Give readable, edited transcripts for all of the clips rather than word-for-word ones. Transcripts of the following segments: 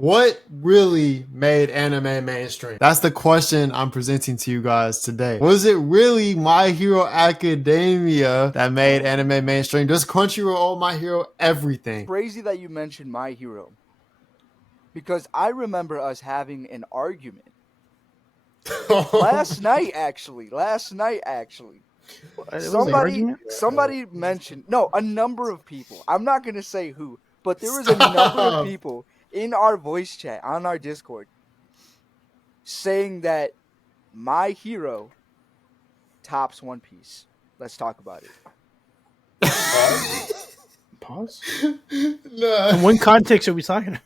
What really made anime mainstream? That's the question I'm presenting to you guys today. Was it really My Hero Academia that made anime mainstream? Does Crunchyroll, My Hero, everything? Crazy that you mentioned My Hero because I remember us having an argument last night. Actually, It was an argument. somebody mentioned a number of people. I'm not gonna say who, but there was a number of Stop. people in our voice chat on our Discord saying that My Hero tops One Piece. Let's talk about it. Pause. Nah. In what context are we talking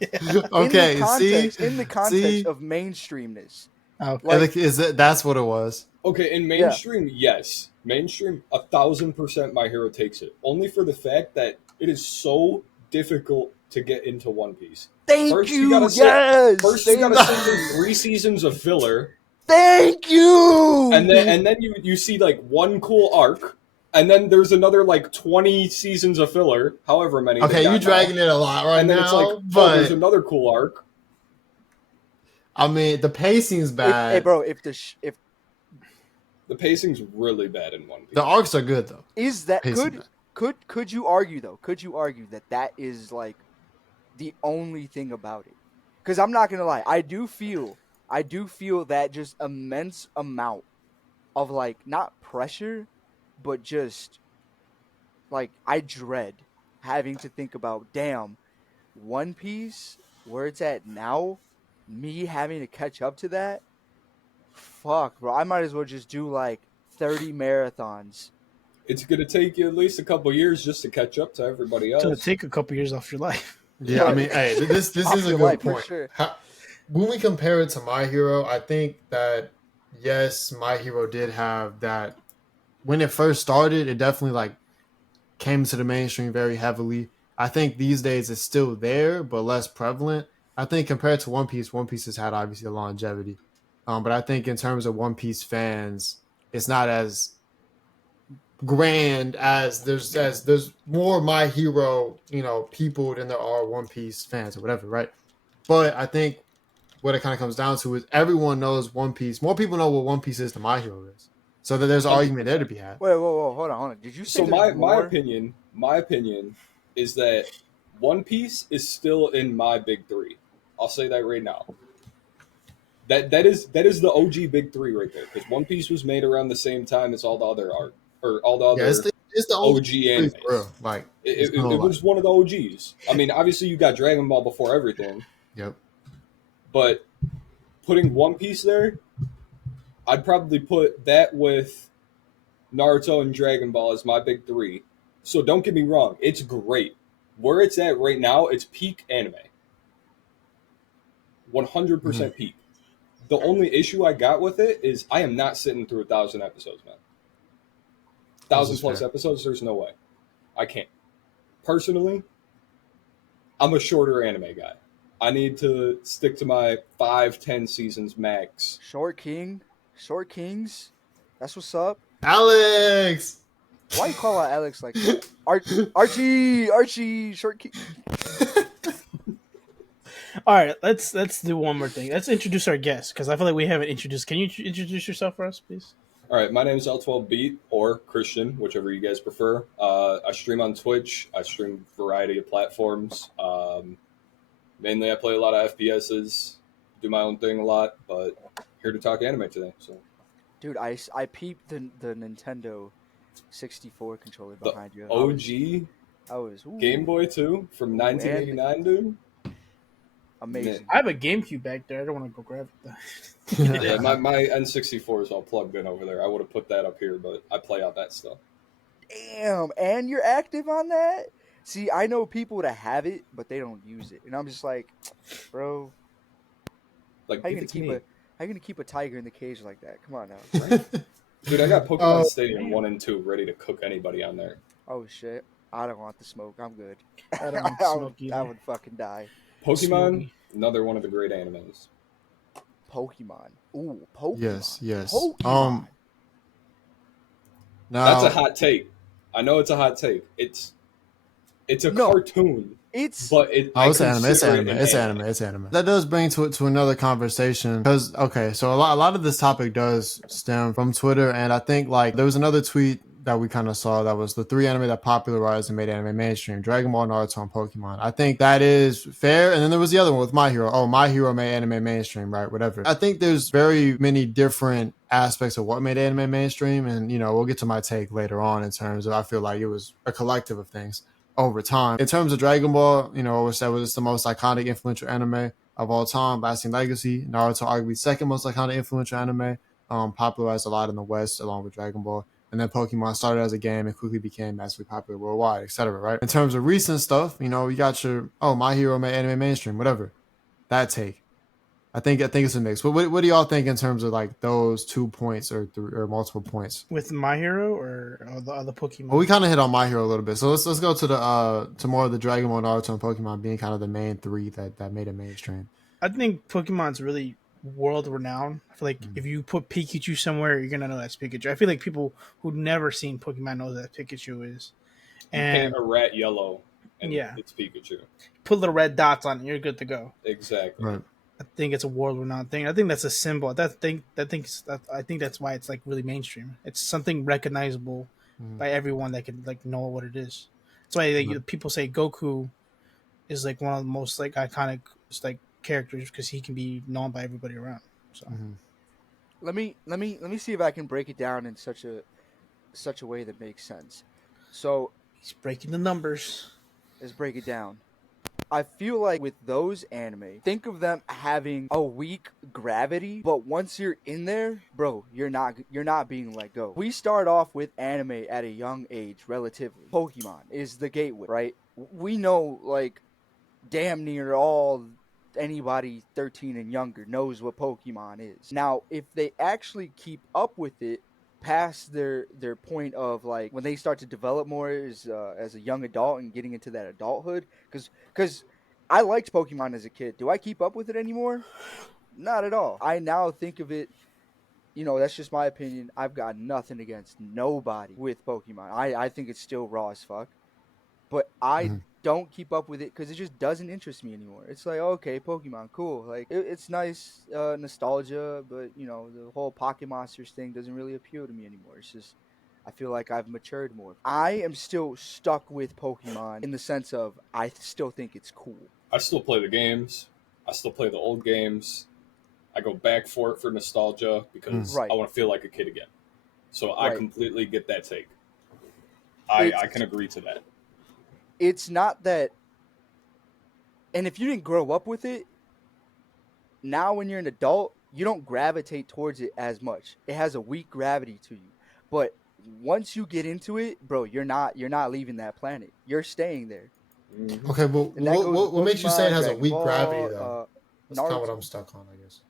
about? Okay, in the context of mainstreamness. Okay. That's what it was. Okay, in mainstream, yes. Mainstream, 1,000% My Hero takes it. Only for the fact that it is so difficult to get into One Piece. First, you gotta sit through 3 seasons of filler. Thank you. And then you see like one cool arc, and then there's another like 20 seasons of filler, however many. Okay, you're dragging it a lot right now. And then it's like, but there's another cool arc. I mean, the pacing's bad. If the pacing's really bad in One Piece. The arcs are good though. Is that could you argue though? Could you argue that is like the only thing about it? Because I'm not gonna lie, I do feel that just immense amount of like not pressure, but just like I dread having to think about One Piece where it's at now, me having to catch up to that. Fuck, bro. I might as well just do like 30 marathons. It's going to take you at least a couple years just to catch up to everybody else. So it'll take a couple years off your life. Yeah, I mean, hey, this is a good point. Sure. When we compare it to My Hero, I think that, yes, My Hero did have that. When it first started, it definitely like came to the mainstream very heavily. I think these days it's still there, but less prevalent. I think compared to One Piece has had obviously a longevity. But I think in terms of One Piece fans, it's not as grand as there's more My Hero, people than there are One Piece fans or whatever, right? But I think what it kind of comes down to is everyone knows One Piece. More people know what One Piece is than My Hero is. So that there's an argument there to be had. Wait, whoa, hold on. Did you say so? My opinion is that One Piece is still in my big three. I'll say that right now. That is the OG big three right there, because One Piece was made around the same time as all the other art or all the other it's the OG animes. Like it was one of the OGs. I mean, obviously you got Dragon Ball before everything. Yep. But putting One Piece there, I'd probably put that with Naruto and Dragon Ball as my big three. So don't get me wrong, it's great. Where it's at right now, it's peak anime. 100% peak. The only issue I got with it is I am not sitting through 1,000 episodes, man. 1,000 plus episodes, there's no way. I can't. Personally, I'm a shorter anime guy. I need to stick to my 5-10 seasons max. Short Kings. That's what's up. Alex! Why you call out Alex like that? Archie, Short King. All right, let's do one more thing. Let's introduce our guest, because I feel like we haven't introduced. Can you introduce yourself for us, please? All right, my name is L12Beat, or Christian, whichever you guys prefer. I stream on Twitch. I stream a variety of platforms. Mainly, I play a lot of FPSs, do my own thing a lot, but here to talk anime today. So, dude, I peeped the Nintendo 64 controller behind you. OG I was Game Boy 2 from 1989, dude. Amazing. I have a GameCube back there. I don't want to go grab it. Yeah, my N64 is all plugged in over there. I would have put that up here, but I play out that stuff. Damn, and you're active on that? See, I know people that have it, but they don't use it. And I'm just like, bro, like, how you gonna keep a tiger in the cage like that? Come on now. Dude, I got Pokemon Stadium 1 and 2 ready to cook anybody on there. Oh, shit. I don't want the smoke. I'm good. I don't want smoke either. I would fucking die. Pokemon, another one of the great animes. Pokemon. Ooh, Pokemon. Yes. Pokemon. Now, that's a hot take. I know it's a hot take. It's a cartoon. It's but I It's anime. It's consider it anime. an It's anime. It's anime. That does bring to another conversation because okay, so a lot of this topic does stem from Twitter, and I think like there was another tweet that we kind of saw that was the 3 anime that popularized and made anime mainstream: Dragon Ball, Naruto, and Pokemon. I think that is fair. And then there was the other one with My Hero. Oh, My Hero made anime mainstream, right? Whatever. I think there's very many different aspects of what made anime mainstream, and we'll get to my take later on in terms of I feel like it was a collective of things over time. In terms of Dragon Ball, was that was the most iconic, influential anime of all time, lasting legacy. Naruto, arguably second most iconic, influential anime, popularized a lot in the West along with Dragon Ball. And then Pokemon started as a game and quickly became massively popular worldwide, etc. Right? In terms of recent stuff, you got your My Hero made anime mainstream, whatever. That take. I think it's a mix. What do y'all think in terms of like those 2 points or multiple points? With My Hero or the other Pokemon? Well, we kind of hit on My Hero a little bit, so let's go to the to more of the Dragon Ball, Naruto, and Pokemon being kind of the main three that made it mainstream. I think Pokemon's really world renowned. I feel like if you put Pikachu somewhere, you're gonna know that's Pikachu. I feel like people who've never seen Pokemon know that Pikachu is. You And paint a rat yellow, and yeah, it's Pikachu. put little red dots on it, you're good to go. Exactly. Right. I think it's a world renowned thing. I think that's a symbol. I think that's why it's like really mainstream. It's something recognizable by everyone that can like know what it is. That's why people say Goku is like one of the most like iconic like characters because he can be known by everybody around. So let me see if I can break it down in such a way that makes sense. So he's breaking the numbers. let's break it down. I feel like with those anime, think of them having a weak gravity, but once you're in there, bro, you're not being let go. We start off with anime at a young age, relatively. Pokemon is the gateway, right? We know like damn near all anybody 13 and younger knows what Pokemon is. Now, if they actually keep up with it past their point of like when they start to develop more as a young adult and getting into that adulthood, because I liked Pokemon as a kid. Do I keep up with it anymore? Not at all. I now think of it, that's just my opinion. I've got nothing against nobody with Pokemon. I think it's still raw as fuck. But I don't keep up with it because it just doesn't interest me anymore. It's like, okay, Pokemon, cool. Like, it's nice nostalgia, but, the whole Pocket Monsters thing doesn't really appeal to me anymore. It's just, I feel like I've matured more. I am still stuck with Pokemon in the sense of I still think it's cool. I still play the games. I still play the old games. I go back for it for nostalgia because Right. I want to feel like a kid again. So I Right. completely get that take. I can agree to that. It's not that, and if you didn't grow up with it, now when you're an adult, you don't gravitate towards it as much. It has a weak gravity to you. But once you get into it, bro, you're not leaving that planet. You're staying there. Mhm. Okay, but And that goes what with makes you say it Pokemon, has a Dragon weak Ball, gravity though? That's kind of what Naruto. I'm stuck on, I guess.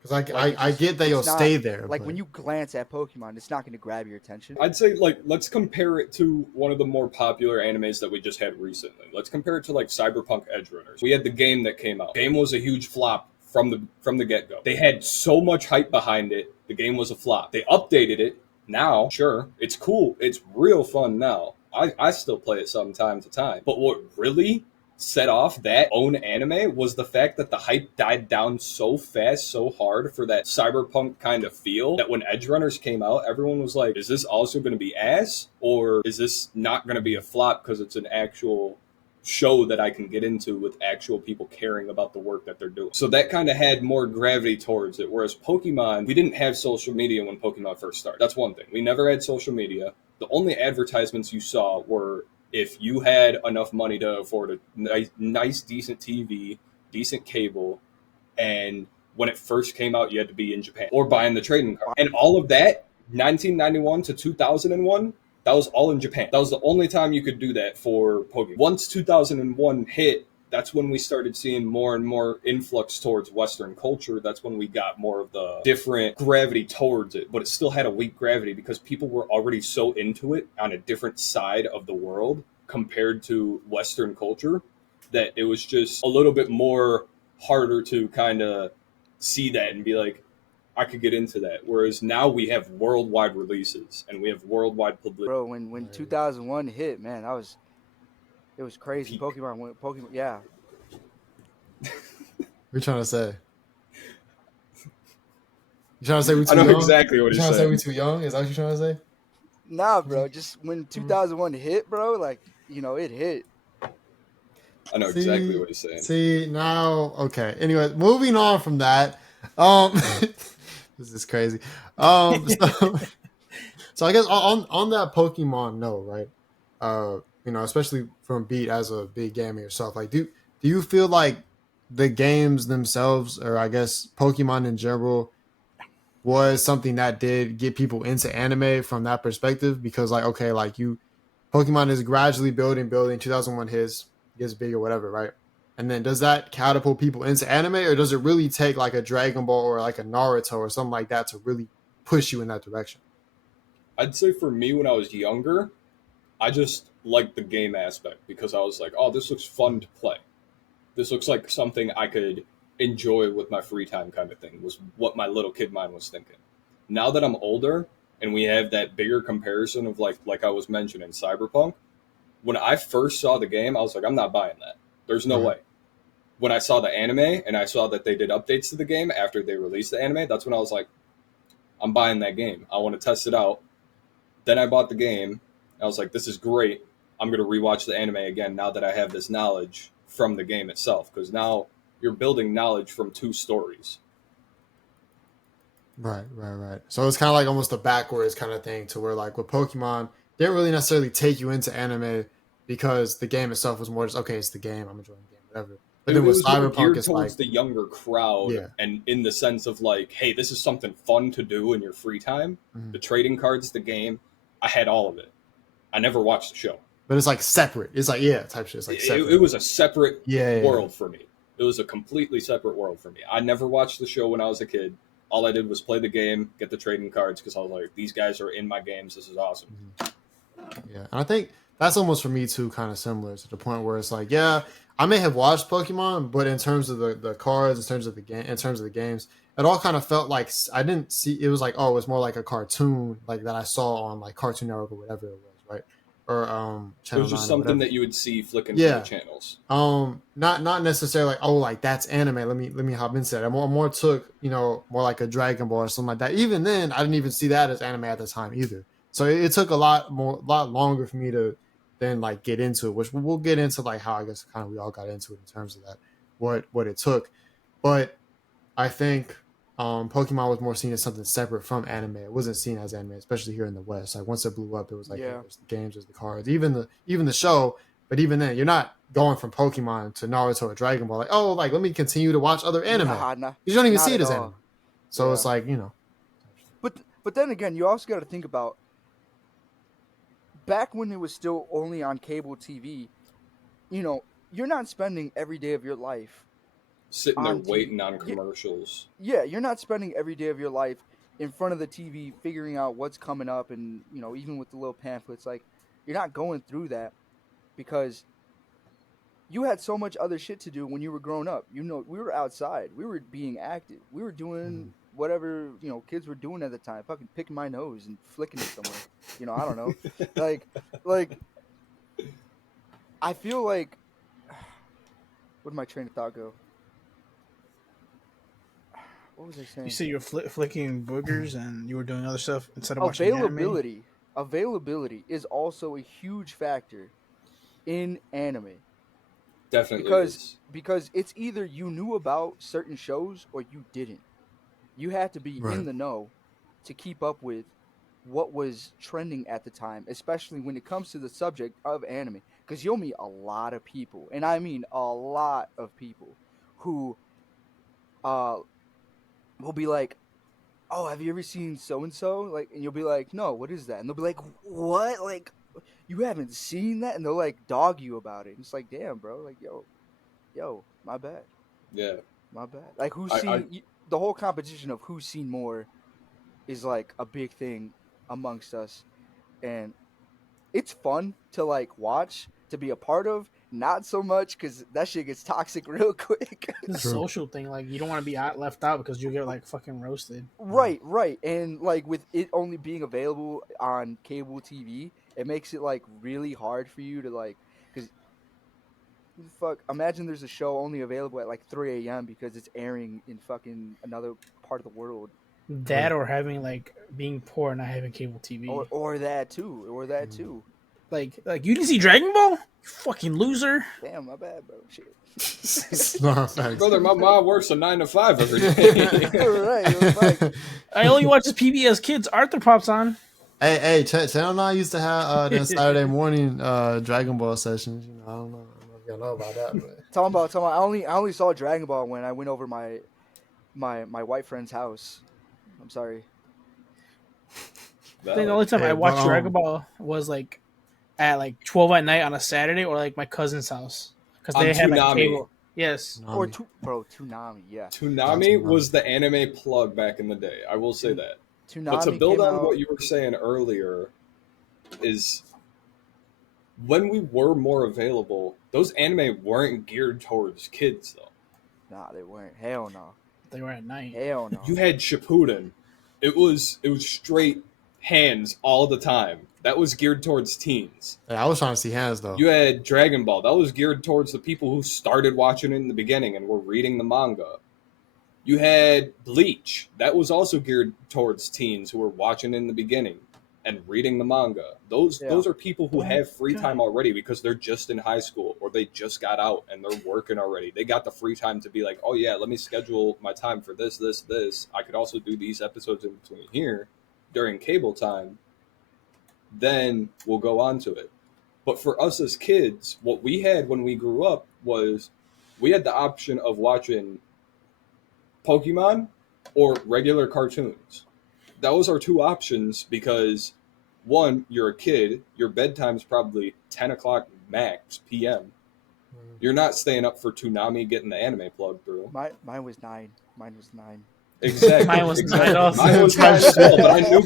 Because Like, I get that you'll it's not- stay there. Like but... when you glance at Pokemon, it's not going to grab your attention. I'd say like let's compare it to one of the more popular animes that we just had recently. Let's compare it to like Cyberpunk Edge Runners. We had the game that came out. Game was a huge flop from the get go. They had so much hype behind it. The game was a flop. They updated it. Now, sure, it's cool. It's real fun now. I still play it from time to time. But what really set off that own anime was the fact that the hype died down so fast, so hard for that cyberpunk kind of feel that when Edge Runners came out, everyone was like, is this also going to be ass? Or is this not going to be a flop because it's an actual show that I can get into with actual people caring about the work that they're doing? So that kind of had more gravity towards it. Whereas Pokemon, we didn't have social media when Pokemon first started. That's one thing. We never had social media. The only advertisements you saw were if you had enough money to afford a nice decent TV, decent cable, and when it first came out, you had to be in Japan or buying the trading card. And all of that, 1991 to 2001, that was all in Japan. That was the only time you could do that for Pokemon. Once 2001 hit, that's when we started seeing more and more influx towards Western culture. That's when we got more of the different gravity towards it, but it still had a weak gravity because people were already so into it on a different side of the world compared to Western culture that it was just a little bit more harder to kind of see that and be like, I could get into that. Whereas now we have worldwide releases and we have worldwide publicity. Bro, when 2001 hit, man, It was crazy. Peak. Pokemon. Yeah. What you trying to say? You trying to say we I too know young? exactly what You he's trying to say we saying. too young? Is that what you trying to say? Nah, bro. Just when Mhm. 2001 hit, bro, like, it hit. I know exactly See, what he's saying. see now. Okay. Anyway, moving on from that. This is crazy. So, so I guess on that Pokemon note, right? Especially from Beat as a big gamer yourself, like do you feel like the games themselves, or I guess Pokemon in general, was something that did get people into anime from that perspective? Because like, okay, like Pokemon is gradually building. 2001 hits, gets big or whatever, right? And then does that catapult people into anime, or does it really take like a Dragon Ball or like a Naruto or something like that to really push you in that direction? I'd say for me when I was younger, I just liked the game aspect because I was like, oh, this looks fun to play. This looks like something I could enjoy with my free time kind of thing, was what my little kid mind was thinking. Now that I'm older and we have that bigger comparison of like I was mentioning Cyberpunk, when I first saw the game, I was like, I'm not buying that. There's no Right. way. When I saw the anime and I saw that they did updates to the game after they released the anime, that's when I was like, I'm buying that game. I want to test it out. Then I bought the game. I was like, this is great. I'm going to rewatch the anime again now that I have this knowledge from the game itself. Because now you're building knowledge from two stories. Right. So it's kind of like almost a backwards kind of thing to where like with Pokemon, they didn't really necessarily take you into anime because the game itself was more just okay, it's the game, I'm enjoying the game, whatever. But It then with was more Cyberpunk, geared it's like, towards the younger crowd, yeah, and in the sense of like, hey, this is something fun to do in your free time. The mhm. trading cards, the game, I had all of it. I never watched the show. But it's like separate. It's like yeah, type shit. It's like separate. It was a separate Yeah. world for me. It was a completely separate world for me. I never watched the show when I was a kid. All I did was play the game, get the trading cards because I was like, these guys are in my games. This is awesome. Mhm. Yeah, and I think that's almost for me too, kind of similar to the point where it's like, yeah, I may have watched Pokemon, but in terms of the cards, in terms of the game, in terms of the games, it all kind of felt like I didn't see. It was like, oh, it's more like a cartoon, like that I saw on like Cartoon Network or whatever it was, right? Or It Channel was just Nine or something whatever. that you would see flicking through the Yeah, channels. not necessarily like, oh, like that's anime. Let me hop into that. I more took more like a Dragon Ball or something like that. Even then, I didn't even see that as anime at the time either. So it took a lot longer for me to then like get into it, which we'll get into like how I guess kind of we all got into it in terms of that what it took. But I think Pokemon was more seen as something separate from anime. It wasn't seen as anime, especially here in the West. Like once it blew up, it was like, hey, Yeah. there's the games, there's the cards, even the show. But even then, you're not going from Pokemon to Naruto or Dragon Ball. Like, oh, like let me continue to watch other anime. Nah, nah, You don't even not see it at as anime. all. So it's Yeah. like But then again, you also got to think about back when it was still only on cable TV. You're not spending every day of your life Sitting there on TV. waiting on commercials. Yeah, you're not spending every day of your life in front of the TV figuring out what's coming up, and even with the little pamphlets, like you're not going through that because you had so much other shit to do when you were growing up. We were outside, we were being active, we were doing whatever kids were doing at the time, fucking picking my nose and flicking it somewhere. I don't know, like like I feel like where did my train of thought go? What was I You saying? said you were flicking boogers and you were doing other stuff instead of watching anime. Availability is also a huge factor in anime Definitely because is. because it's either you knew about certain shows or you didn't. You had to be in right, the know to keep up with what was trending at the time, especially when it comes to the subject of anime. Because you'll meet a lot of people, and I mean a lot of people, who uh will be like, "Oh, have you ever seen so and so?" Like, and you'll be like, "No, what is that?" And they'll be like, "What? Like, you haven't seen that?" And they'll like dog you about it. And it's like, damn, bro. Like, yo, my bad, Yeah. my bad. Like, who's I seen the whole competition of who's seen more is like a big thing amongst us, and it's fun to like watch, to be a part of. Not so much because that shit gets toxic real quick. It's a true. social thing. Like you don't want to be left out because you get like fucking roasted. Right. And like with it only being available on cable TV, it makes it like really hard for you to like, because Who the fuck? Imagine there's a show only available at like 3 a.m. because it's airing in fucking another part of the world, That or having like being poor and not having cable TV. or that too, or that too. Like you didn't see Dragon Ball? You fucking loser. Damn, my bad, bro. Shit. No, thanks. Brother, my mom works a 9 to 5 every day. All right, it was like, I only watch this PBS Kids. Arthur pops on. Hey, Channel 9 used to have them Saturday morning Dragon Ball sessions. You know, I don't know if y'all know about that, but talking about. I only saw Dragon Ball when I went over my white friend's house. I'm sorry. I think the only time I watched but, Dragon Ball was like at like 12 at night on a Saturday or like my cousin's house because they On had like Toonami. cable. Yes. Or Toonami, yeah. Toonami was the anime plug back in the day. I will say that. Toonami But to build came on out, what you were saying earlier, is when we were more available, those anime weren't geared towards kids though. Nah, they weren't. Hell no. They were at night. Hell no. You had Shippuden. It was straight hands all the time. That was geared towards teens. yeah, I was trying to see hands though. You had Dragon Ball. That was geared towards the people who started watching it in the beginning and were reading the manga. You had Bleach. That was also geared towards teens who were watching in the beginning and reading the manga. Those are people who have free time already because they're just in high school or they just got out and they're working already. They got the free time to be like, oh yeah, let me schedule my time for this. I could also do these episodes in between here during cable time. Then we'll go on to it. But for us as kids, what we had when we grew up was we had the option of watching Pokemon or regular cartoons. That was our two options because one, you're a kid, your bedtime's probably 10 o'clock max PM. You're not staying up for Toonami getting the anime plug through. Mine was 9. Mine was 9. Exactly. Mine was exactly. 9 also. Mine was 9 as well, but I knew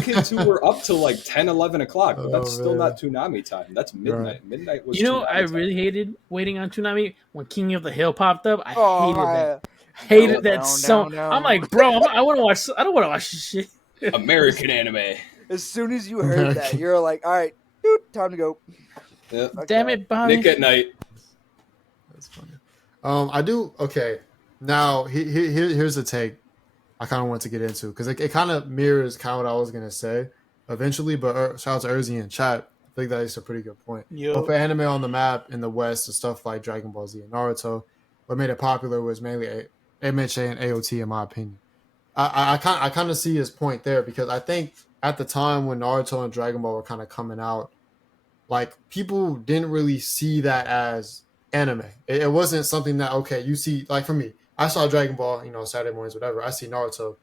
kids who were up till like 10, 11 o'clock, but that's still man. not Toonami time. That's midnight. Right. Midnight was You know, Toonami I time. really hated waiting on Toonami when King of the Hill popped up. I Oh, hated that. my. Hated that Down, so. down, down. I'm like, bro, I want to watch. I don't want to watch this shit. American anime. As soon as you heard that, you're like, all right, dude, time to go. Yeah. Fuck Damn that. it, Bobby. Nick at night. That's funny. I do okay. Now here's the take I kind of want to get into because it kind of mirrors kind of what I was gonna say eventually. But shout out to Erzi in chat. I think that is a pretty good point. Yo. But for anime on the map in the West and stuff like Dragon Ball Z and Naruto, what made it popular was mainly MHA and AOT, in my opinion. I kind of see his point there because I think at the time when Naruto and Dragon Ball were kind of coming out, like people didn't really see that as anime. It wasn't something that okay, you see like for me, I saw Dragon Ball, you know, Saturday mornings, whatever. I see Naruto,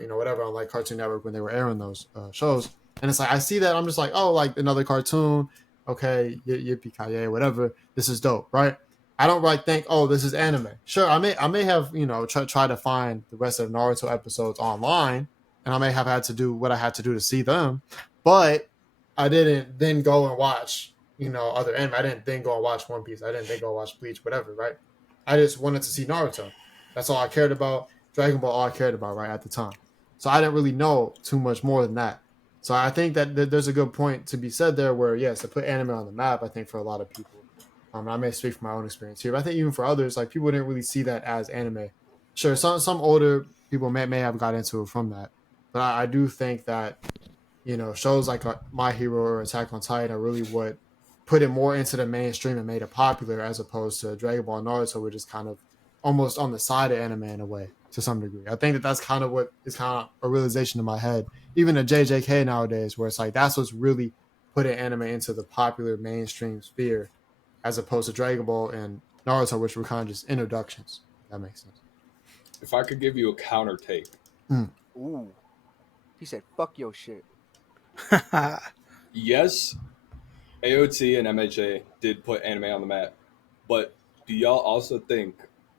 you know, whatever on like Cartoon Network when they were airing those shows, and it's like I see that I'm just like, oh, like another cartoon, okay, yippee ki whatever. This is dope, right? I don't like think, oh, this is anime. Sure, I may have you know try to find the rest of Naruto episodes online, and I may have had to do what I had to do to see them, but I didn't then go and watch you know other anime. I didn't then go and watch One Piece. I didn't then go and watch Bleach, whatever, right? I just wanted to see Naruto. That's all I cared about. Dragon Ball, all I cared about right at the time. So I didn't really know too much more than that. So I think that there's a good point to be said there where, yes, to put anime on the map, I think for a lot of people, I may speak from my own experience here, but I think even for others, like people didn't really see that as anime. Sure, some older people may have got into it from that. But I do think that, you know, shows like My Hero or Attack on Titan are really what put it more into the mainstream and made it popular as opposed to Dragon Ball and Naruto, which is kind of almost on the side of anime in a way to some degree. I think that's kind of what is kind of a realization in my head, even at JJK nowadays, where it's like that's what's really putting anime into the popular mainstream sphere as opposed to Dragon Ball and Naruto, which were kind of just introductions. If that makes sense. If I could give you a counter take. Ooh. He said, fuck your shit. Yes, AOT and MHA did put anime on the map, but do y'all also think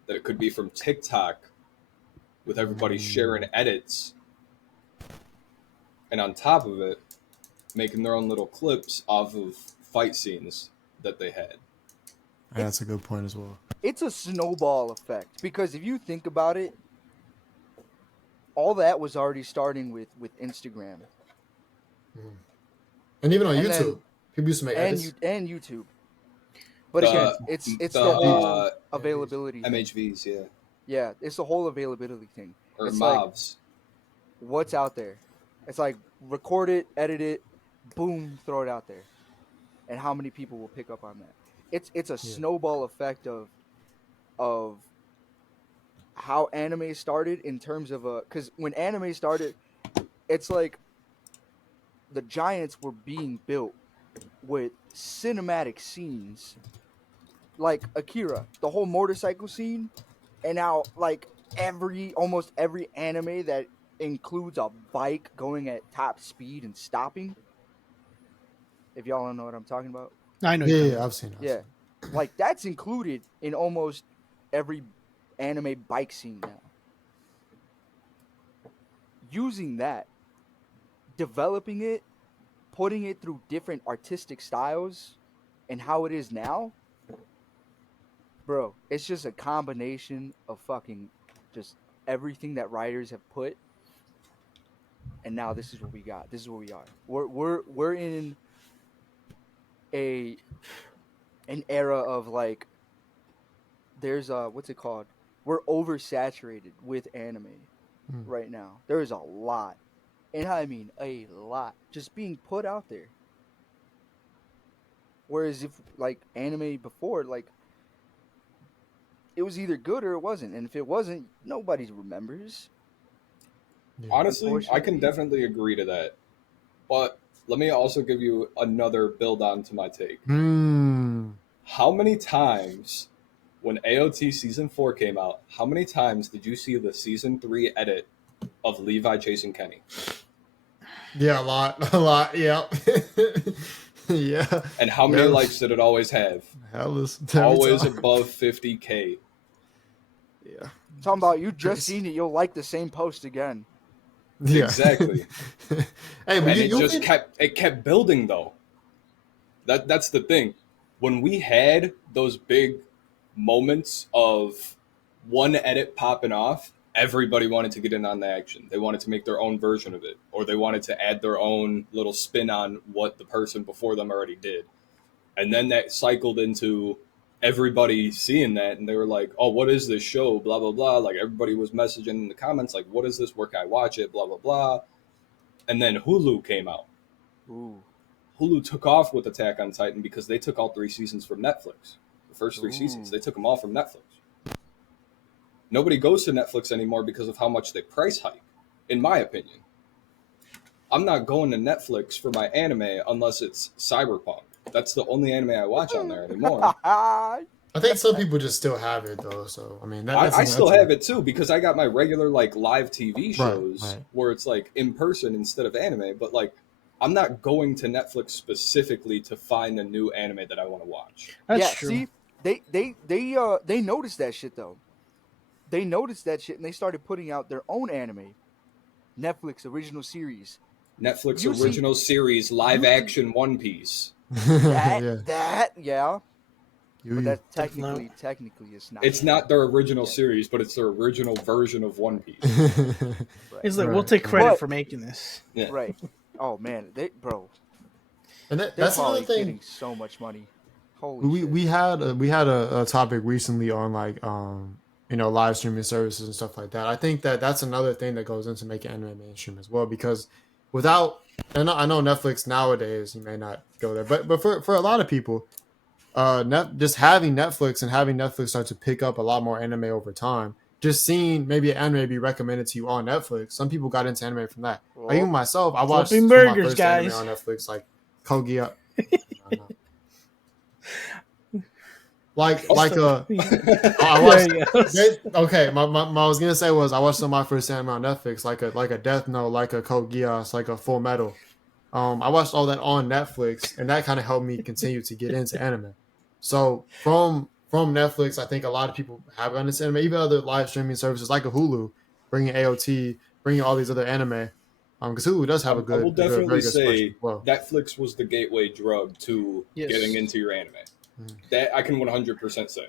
that it could be from TikTok with everybody sharing edits and on top of it making their own little clips off of fight scenes that they had? Yeah, that's a good point as well. It's a snowball effect because if you think about it, all that was already starting with Instagram. And even on And YouTube, then- people used to make edits. And YouTube. But again, The it's the the whole availability thing. MHVs, yeah, Yeah, it's the whole availability thing. or It's like mobs. what's out there. It's like record it, edit it, boom, throw it out there, and how many people will pick up on that? It's a Yeah. snowball effect of how anime started in terms of because when anime started, it's like the giants were being built with cinematic scenes like Akira, the whole motorcycle scene, and now like almost every anime that includes a bike going at top speed and stopping. If y'all don't know what I'm talking about, I know Yeah, you're talking yeah, about. I've seen it. I've yeah, seen like that's included in almost every anime bike scene now. Using that, developing it, putting it through different artistic styles, and how it is now, bro, it's just a combination of fucking just everything that writers have put, and now this is what we got. This is where we are. We're in a an era of like there's what's it called? We're oversaturated with anime Mm. right now. There is a lot, and I mean a lot, just being put out there. Whereas if like anime before, like it was either good or it wasn't, and if it wasn't, nobody remembers. Yeah. Honestly, I can Unfortunately, definitely agree to that. But let me also give you another build on to my take. Hmm. How many times, when AOT season 4 came out, how many times did you see the season 3 edit of Levi chasing Kenny? Yeah, a lot, a lot. Yeah, yeah, And how many yeah. likes did it always have? Hell is every Always time. above 50K. Yeah, talking about you just crazy. seen it, you'll like the same post again. Yeah. Exactly. Hey, but And you it kept building though. That's the thing. When we had those big moments of one edit popping off, everybody wanted to get in on the action. They wanted to make their own version of it, or they wanted to add their own little spin on what the person before them already did. And then that cycled into everybody seeing that, and they were like, "Oh, what is this show?" Blah blah blah. Like everybody was messaging in the comments, like, "What is this? Where can I watch it?" Blah blah blah. And then Hulu came out. Ooh, Hulu took off with Attack on Titan because they took all 3 seasons from Netflix. The first 3 seasons, ooh. they took them all from Netflix. Nobody goes to Netflix anymore because of how much they price hike, in my opinion. I'm not going to Netflix for my anime unless it's Cyberpunk. That's the only anime I watch on there anymore. I think some people just still have it though. So I mean, I still that's have it too because I got my regular like live TV right, shows right. where it's like in person instead of anime. But like, I'm not going to Netflix specifically to find a new anime that I want to watch. That's Yeah, true. see, they noticed that shit though. They noticed that shit and they started putting out their own anime, Netflix original series. Netflix You see, original series live you see action One Piece. Yeah, yeah, but you. that No. technically is not It's canon. not their original Yeah, series, but it's their original version of One right, Piece. right, It's like we'll Right, take right. credit but for making this. Yeah. right. Oh man, And they're that's another probably thing. getting so much money. Holy We shit. we had we had a topic recently on like live streaming services and stuff like that. I think that that's another thing that goes into making anime mainstream as well because without I know Netflix nowadays you may not go there, but for a lot of people, just having Netflix and having Netflix start to pick up a lot more anime over time. Just seeing maybe an anime be recommended to you on Netflix. Some people got into anime from that. Like even Oh, myself, I watched Flipping some of my burgers, first anime guys. on Netflix, like Kogia. No. Like Just like a- I there watched. you go. Okay, my I was gonna say was I watched some of my first anime on Netflix, like a Death Note, like a Code Geass, like a Full Metal. I watched all that on Netflix, and that kind of helped me continue to get into anime. So from Netflix, I think a lot of people have gone into anime, even other live streaming services like a Hulu, bringing AOT, bringing all these other anime. Because Hulu does have I will definitely very good selection say as well. Netflix was the gateway drug to getting Yes. into your anime. Mhm. That I can 100% say.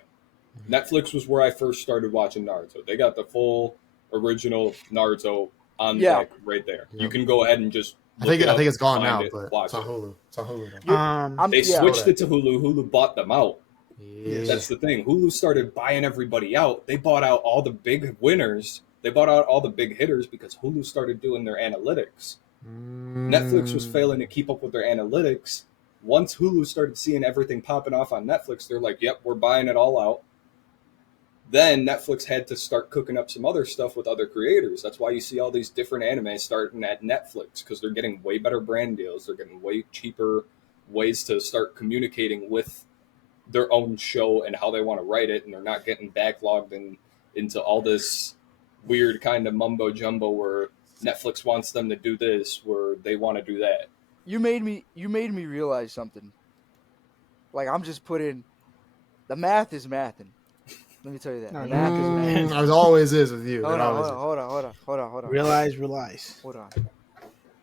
Mhm. Netflix was where I first started watching Naruto. They got the full original Naruto on yeah. deck right there. You Yep. can go ahead and just look it I up, think it's gone find now, it, but it's watch on it. Hulu. It's on Hulu now. You're, Um, I'm They yeah. Saw switched that. it to Hulu. Hulu bought them out. Yeah. That's the thing. Hulu started buying everybody out. They bought out all the big winners. They bought out all the big hitters because Hulu started doing their analytics. Netflix was failing to keep up with their analytics. Once Hulu started seeing everything popping off on Netflix, they're like, yep, we're buying it all out. Then Netflix had to start cooking up some other stuff with other creators. That's why you see all these different anime starting at Netflix, because they're getting way better brand deals. They're getting way cheaper ways to start communicating with their own show and how they want to write it, and they're not getting backlogged into all this weird kind of mumbo jumbo where Netflix wants them to do this, where they want to do that. You made me realize something. Like, I'm just putting the math is mathing. Let me tell you that. No, The math is mathing. It always is with you. Hold It on, always hold on, is. hold on. Realize. Hold on.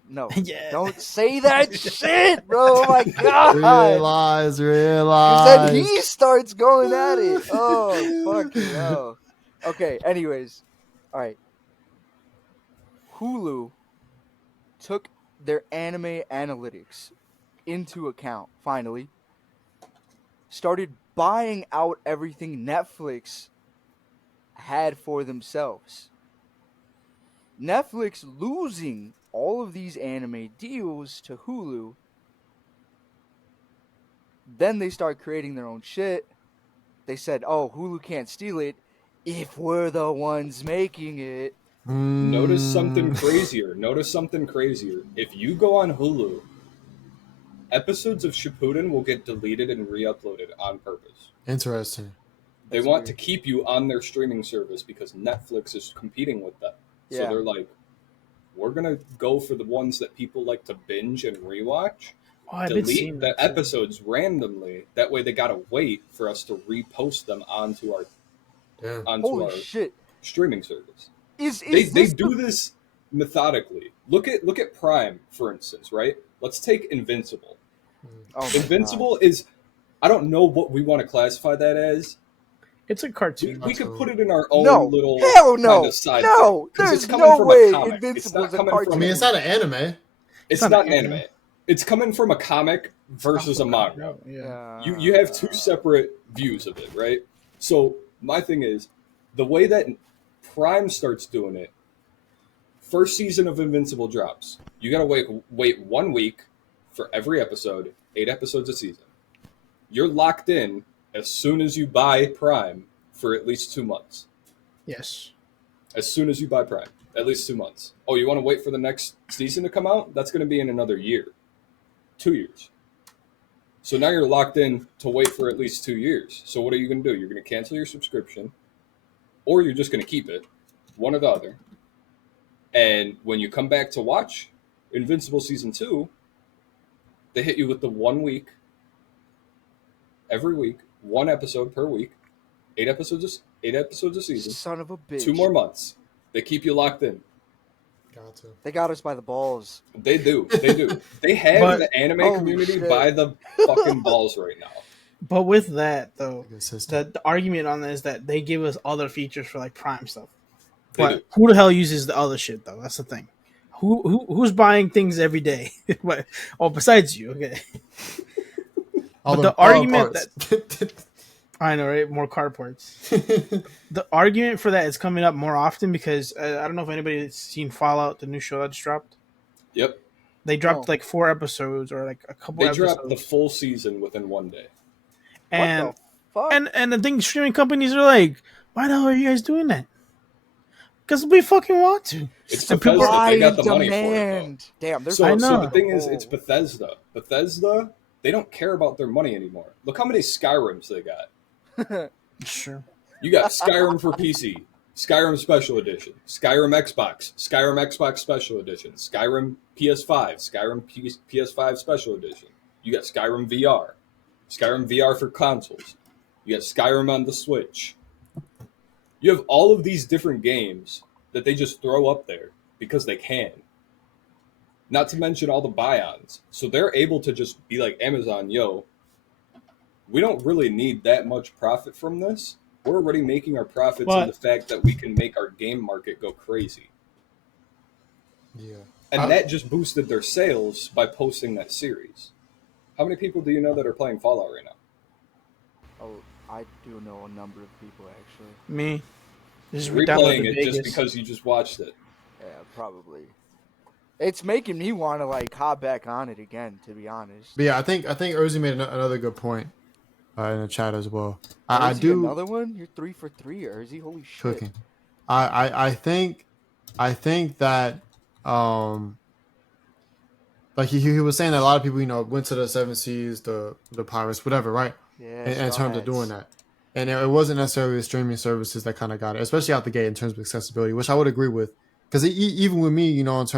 No. Yeah. Don't say that shit, bro. Oh my god. Realize. Because then he starts going at it. Oh, fucking hell. Okay, anyways. All right. Hulu took their anime analytics into account, finally. Started buying out everything Netflix had for themselves. Netflix losing all of these anime deals to Hulu. Then they start creating their own shit. They said, oh, Hulu can't steal it if we're the ones making it. Notice something crazier. If you go on Hulu, episodes of Shippuden will get deleted and re-uploaded on purpose. Interesting. They That's want weird. to keep you on their streaming service because Netflix is competing with them. So Yeah. they're like, we're going to go for the ones that people like to binge and rewatch. Oh, I've been Delete seeing the that too. episodes randomly. That way they got to wait for us to repost them onto our Damn. Holy shit. streaming service. Is They this do this methodically. Look at Prime, for instance, right? Let's take Invincible. Oh my Invincible is, I don't know what we want to classify that as. It's a cartoon. We could put it in our own No. little Hell no. kind of side No. thing, 'cause There's it's coming no from way a comic. Invincible It's is a not coming cartoon. I from mean, it's not an anime. It's not not an an anime. anime. It's coming from a comic versus a manga. Yeah. You have two separate views of it, right? So my thing is, the way that Prime starts doing it, first season of Invincible drops. You gotta wait 1 week for every episode, 8 episodes a season. You're locked in as soon as you buy Prime for at least 2 months. Yes. As soon as you buy Prime, at least 2 months. Oh, you want to wait for the next season to come out? That's going to be in another year, 2 years. So now you're locked in to wait for at least 2 years. So what are you going to do? You're going to cancel your subscription, or you're just going to keep it, one or the other. And when you come back to watch Invincible Season 2, they hit you with the 1 week, every week, 1 episode per week, 8 episodes a season, Son of a bitch. 2 more months. They keep you locked in. Gotcha. They got us by the balls. They do. They have But- the anime Holy community shit. by the fucking balls right now. But with that though, Good system. the argument on that is that they give us other features for like Prime stuff. They But do. who the hell uses the other shit though? That's the thing. Who's buying things every day? What? Oh, besides you, okay. All But the all argument parts. I know, right? More car parts. The argument for that is coming up more often because I don't know if anybody's seen Fallout, the new show that just dropped. Yep. They dropped Oh. like 4 episodes or like a couple They episodes. dropped the full season within 1 day. and What the fuck? and the thing, streaming companies are like, why the hell are you guys doing that? Because we fucking want to. It's And Bethesda. people- They got the Supply money for it, demand. Damn, there's I though. So know. the thing is, it's Bethesda. Bethesda, they don't care about their money anymore. Look how many Skyrims they got. Sure. You got Skyrim for PC, Skyrim Special Edition, Skyrim Xbox Special Edition, Skyrim PS5, PS5 Special Edition. You got Skyrim VR for consoles. You got Skyrim on the Switch. You have all of these different games that they just throw up there because they can. Not to mention all the buy-ons. So they're able to just be like Amazon, yo, we don't really need that much profit from this. We're already making our profits in the fact that we can make our game market go crazy. Yeah. And that just boosted their sales by posting that series. How many people do you know that are playing Fallout right now? A Oh, I do know a number of people actually. Me, just Replaying downloaded it just Vegas. because you just watched it. Yeah, probably. It's making me want to like hop back on it again. To be honest. But yeah, I think Urzi made another good point in the chat as well. I Erzy, do another one? You're 3 for 3, Erzy. Holy shit. cooking. I think that um like he was saying that a lot of people went to the seven seas, the pirates, whatever, right? Yeah, In straw terms of doing hats. that, and it wasn't necessarily the streaming services that kind of got it, especially out the gate in terms of accessibility, which I would agree with. Because even with me, in terms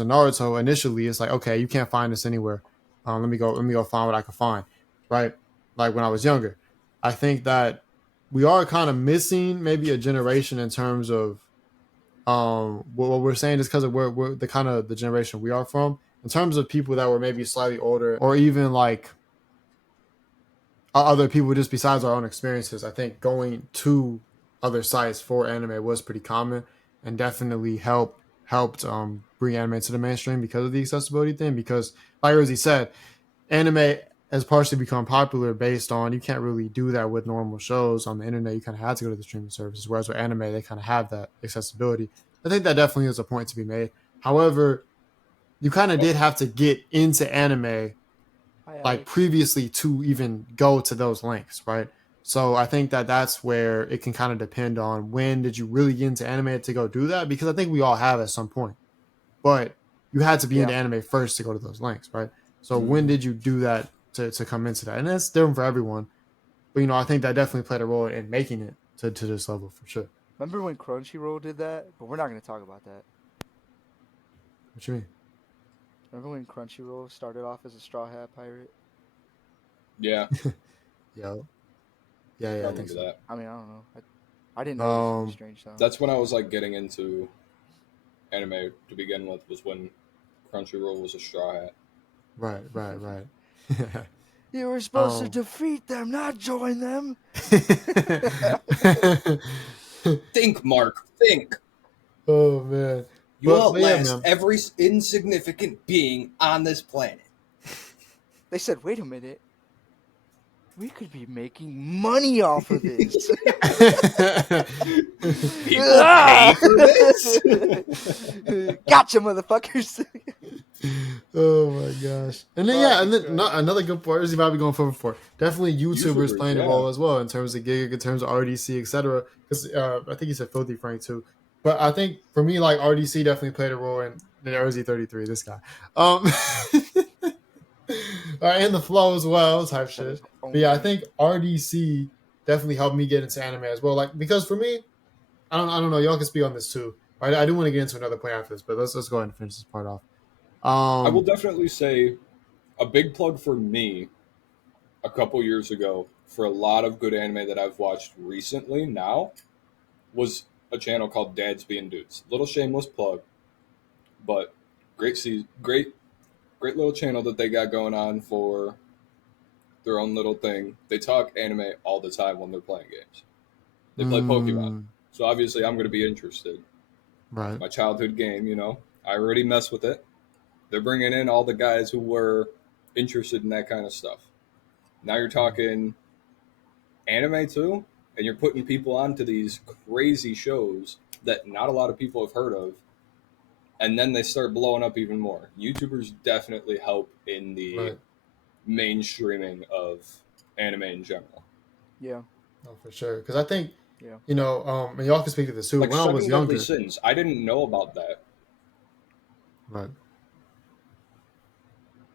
of Naruto, initially it's like, okay, you can't find this anywhere. Let me go find what I can find, right? Like when I was younger, I think that we are kind of missing maybe a generation in terms of what we're saying is because of where we're the kind of the generation we are from in terms of people that were maybe slightly older or even like other people just besides our own experiences. I think going to other sites for anime was pretty common and definitely helped bring anime to the mainstream because of the accessibility thing. Because like Rosie said, anime has partially become popular based on you can't really do that with normal shows on the internet. You kind of had to go to the streaming services, whereas with anime they kind of have that accessibility. I think that definitely is a point to be made. However, you kind of Oh, did have to get into anime Hi, like Alex. previously to even go to those links, right? So I think that that's where it can kind of depend on when did you really get into anime to go do that, because I think we all have at some point, but you had to be Yeah. into anime first to go to those links, right? So when Mm-hmm. did you do that to come into that? And that's different for everyone, but I think that definitely played a role in making it to this level for sure. Remember when Crunchyroll did that? But we're not going to talk about that. What you mean? Remember when Crunchyroll started off as a Straw Hat Pirate? yeah, Yeah, I yeah, I think remember so. that. I mean, I don't know. I didn't know it was really Um, strange though. That's when I was like getting into anime to begin with. Was when Crunchyroll was a straw hat. right. You were supposed to um, defeat them, not join them. Think, Mark. Think. oh man, You but yeah, outlast man. every insignificant being on this planet. They said, "Wait a minute. We could be making money off of this." People pay for this. Gotcha, motherfuckers. oh my gosh! And then yeah, and Fucking then Christ. another good part is about going for definitely YouTubers YouTubers, playing a yeah. role as well in terms of gig, in terms of RDC, etc. Because I think he said Filthy Frank too, but I think for me like RDC definitely played a role in RZ33. This guy, and the flow as well type Said his shit. But own yeah, I name. think RDC definitely helped me get into anime as well. Like because for me, I don't know. Y'all can speak on this too. I do want to get into another point after this, but let's go ahead and finish this part off. I will Um, definitely say a big plug for me a couple years ago for a lot of good anime that I've watched recently now was a channel called Dads Being Dudes. Little shameless plug, but great little channel that they got going on for their own little thing. They talk anime all the time when they're playing games. They play Pokemon. mm, So obviously I'm going to be interested. It's right. my childhood game. I already mess with it. They're bringing in all the guys who were interested in that kind of stuff. Now you're talking anime too, and you're putting people onto these crazy shows that not a lot of people have heard of, and then they start blowing up even more. YouTubers definitely help in the Right. mainstreaming of anime in general. Yeah, No, for sure. Because I think, yeah. and y'all can speak to this too. Like When I was Seven Deadly younger, Sins, I didn't know about that. right.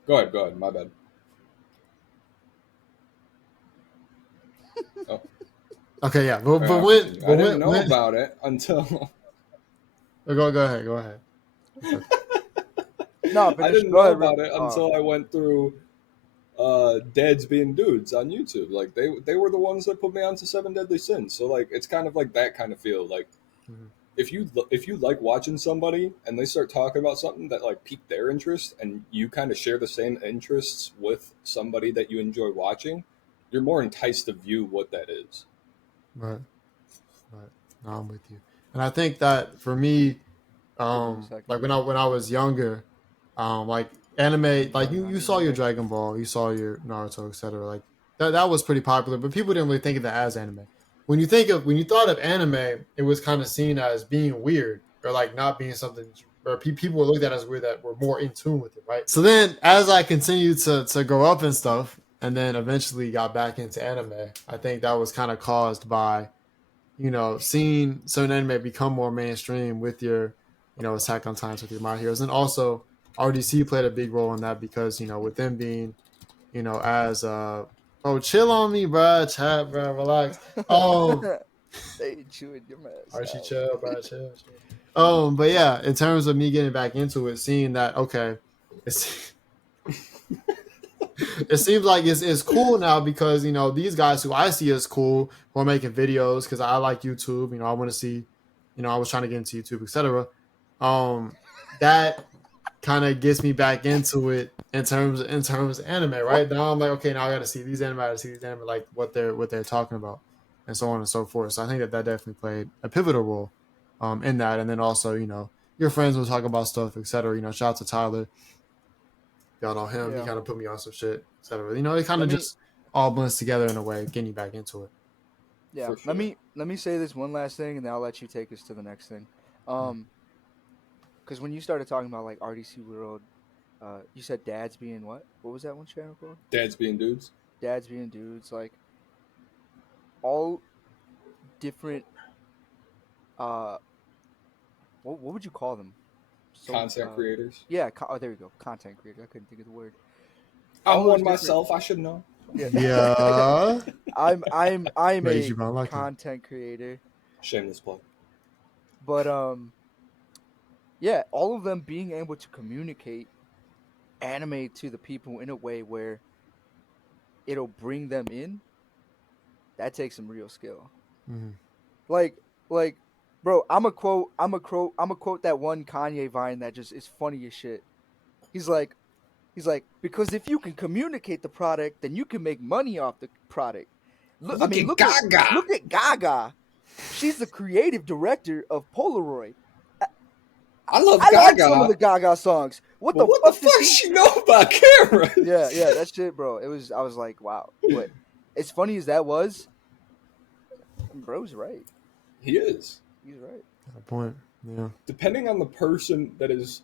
Go ahead, my bad. Oh, Okay, yeah. okay, I'll continue. I But didn't know when, about it until go ahead. It's okay. No, I finish. didn't Go know ahead. about it until I went through Dads Being Dudes on YouTube. Like they were the ones that put me onto Seven Deadly Sins. So like it's kind of like that kind of feel. Like Mhm. if you like watching somebody and they start talking about something that like piqued their interest, and you kind of share the same interests with somebody that you enjoy watching, you're more enticed to view what that is. Right. Right. No, I'm with you. And I think that for me, Give me a second. like when I was younger, like anime, like Sorry, you not saw even your there. Dragon Ball, you saw your Naruto, etc. Like that was pretty popular, but people didn't really think of that as anime. When you thought of anime, it was kind of seen as being weird or like not being something, or people were looked at as weird that were more in tune with it, right? So then, as I continued to grow up and stuff, and then eventually got back into anime, I think that was kind of caused by seeing certain anime become more mainstream with your Attack on Titans, with your My Heroes, and also RDC played a big role in that because with them being as oh, chill on me, bro. Chat, bro. Relax. They chewing your mess Archie, out. chill, bro. Chill, chill. But yeah, in terms of me getting back into it, seeing that okay, it's it seems like it's cool now because these guys who I see as cool who are making videos because I like YouTube. I want to see. I was trying to get into YouTube, etc. That kind of gets me back into it in terms of anime, right? Now I'm like, okay, now I got to see these anime, I got to see these anime, like what they're talking about, and so on and so forth. So I think that definitely played a pivotal role, in that, and then also your friends will talk about stuff, etc. Shout out to Tyler, y'all know him. He Yeah. kind of put me on some shit, etc. It kind Let of me just all blends together in a way, getting you back into it. yeah. For Let sure. me let me say this one last thing, and then I'll let you take us to the next thing. Because when you started talking about like RDC World, you said dads being what? What was that one channel called? Dads being dudes. Dads being dudes, like all different. Uh, what would you call them? So Content creators. yeah. Oh, there you go. Content creator. I couldn't think of the word. I'm All one those different. myself. I should know. Yeah. Yeah, I'm raise a you, bro. Lucky. content creator, Shameless plug. but yeah, all of them being able to communicate anime to the people in a way where it'll bring them in, that takes some real skill. Mm-hmm. Like bro, I'm a quote that one Kanye Vine that just is funny as shit. He's like because if you can communicate the product, then you can make money off the product. Look, I Look mean, at Gaga. look at Gaga. She's the creative director of Polaroid. I love I like some of Gaga, the Gaga songs. What but the what the fuck does fuck she? she know about cameras? Yeah, that shit, bro. It was. I was like, wow. But as funny as that was, bro's right. He is. He's right. Good point. Yeah. Depending on the person that is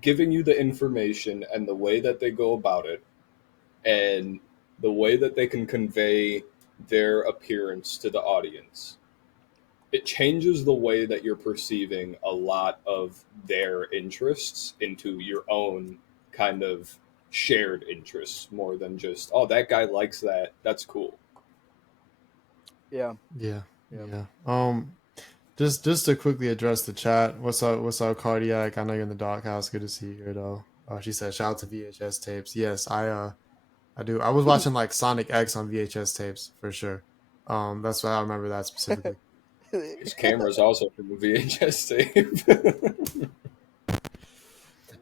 giving you the information and the way that they go about it, and the way that they can convey their appearance to the audience, it changes the way that you're perceiving a lot of their interests into your own kind of shared interests more than just, oh, that guy likes that, that's cool. Yeah. Yeah. Yeah. Yeah. Just to quickly address the chat. What's up, Cardiac? I know you're in the doghouse. Good to see you here though. She said, shout out to VHS tapes. Yes, I do. I was watching like Sonic X on VHS tapes for sure. That's why I remember that specifically. His camera's also from the VHS tape.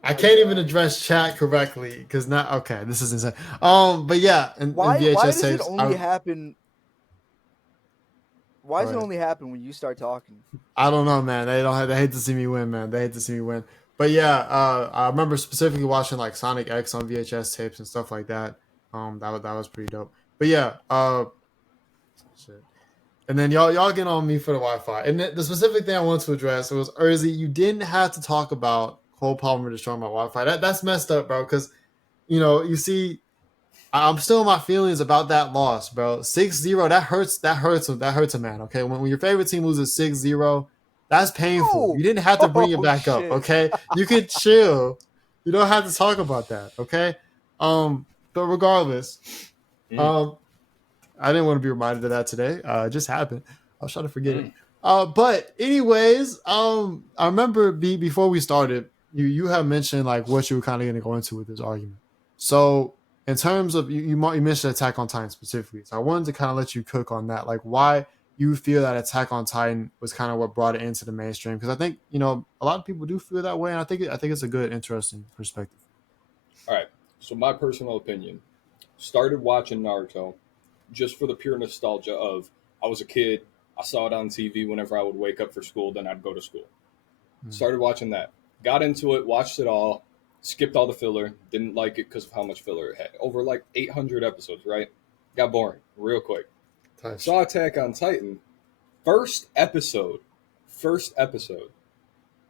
I can't even address chat correctly because not okay. This is insane. But yeah, in Why VHS does it tapes, only happen? Why Go does it ahead. only happen when you start talking? I don't know, man. They hate to see me win, man. They hate to see me win. But yeah, I remember specifically watching like Sonic X on VHS tapes and stuff like that. That was pretty dope. But yeah, shit. And then y'all get on me for the Wi-Fi. And the specific thing I wanted to address was Urzi, you didn't have to talk about Cole Palmer destroying my Wi-Fi. That's messed up, bro. Because you see, I'm still in my feelings about that loss, bro. 6-0, that hurts. That hurts a man. Okay, when your favorite team loses 6-0, that's painful. Oh, You didn't have to bring it oh back up. shit. Okay, you could chill. You don't have to talk about that. Okay, but regardless, Mm, um, I didn't want to be reminded of that today. It just happened. I was trying to forget it. mm. But anyways, I remember before we started, you have mentioned like what you were kind of going to go into with this argument. So in terms of you mentioned Attack on Titan specifically, so I wanted to kind of let you cook on that, like why you feel that Attack on Titan was kind of what brought it into the mainstream, because I think a lot of people do feel that way, and I think it's a good, interesting perspective. All right. So my personal opinion, started watching Naruto just for the pure nostalgia of I was a kid, I saw it on TV whenever I would wake up for school, then I'd go to school. Started watching that. Got into it, watched it all, skipped all the filler, didn't like it because of how much filler it had. Over like 800 episodes, right? got boring real quick. Touch. Saw Attack on Titan. First episode.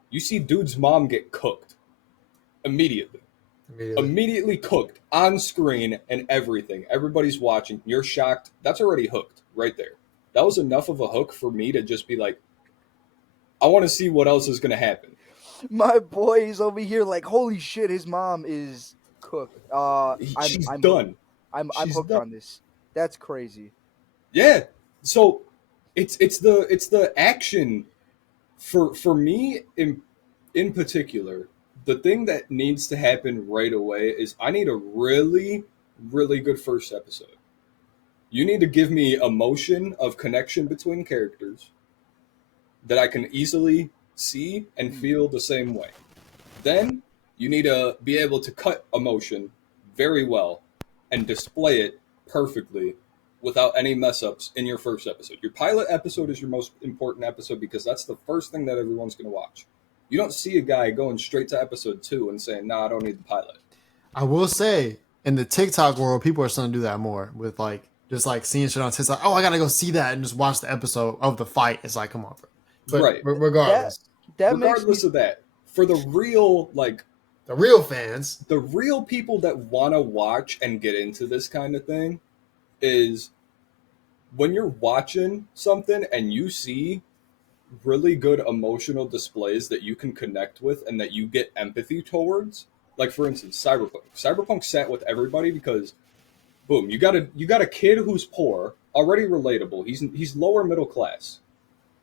You see dude's mom get cooked immediately. Immediately cooked on screen and everything. Everybody's watching. You're shocked. That's already hooked right there. That was enough of a hook for me to just be like, I want to see what else is going to happen. My boy is over here like, holy shit, his mom is cooked. She's I'm done. I'm She's hooked done. on this. That's crazy. Yeah. So it's the action for me in particular. The thing that needs to happen right away is I need a really, really good first episode. You need to give me emotion of connection between characters that I can easily see and feel the same way. Then you need to be able to cut emotion very well and display it perfectly without any mess ups in your first episode. Your pilot episode is your most important episode because that's the first thing that everyone's going to watch. You don't see a guy going straight to episode 2 and saying, "Nah, I don't need the pilot." I will say, in the TikTok world, people are starting to do that more with like just like seeing shit on TikTok. Oh, I gotta go see that and just watch the episode of the fight. It's like, come on, bro. But Right. regardless, That makes me Regardless of that, for the real the real fans, the real people that want to watch and get into this kind of thing is when you're watching something and you see really good emotional displays that you can connect with and that you get empathy towards. Like for instance, Cyberpunk sat with everybody because boom, you got a kid who's poor, already relatable. He's lower middle class.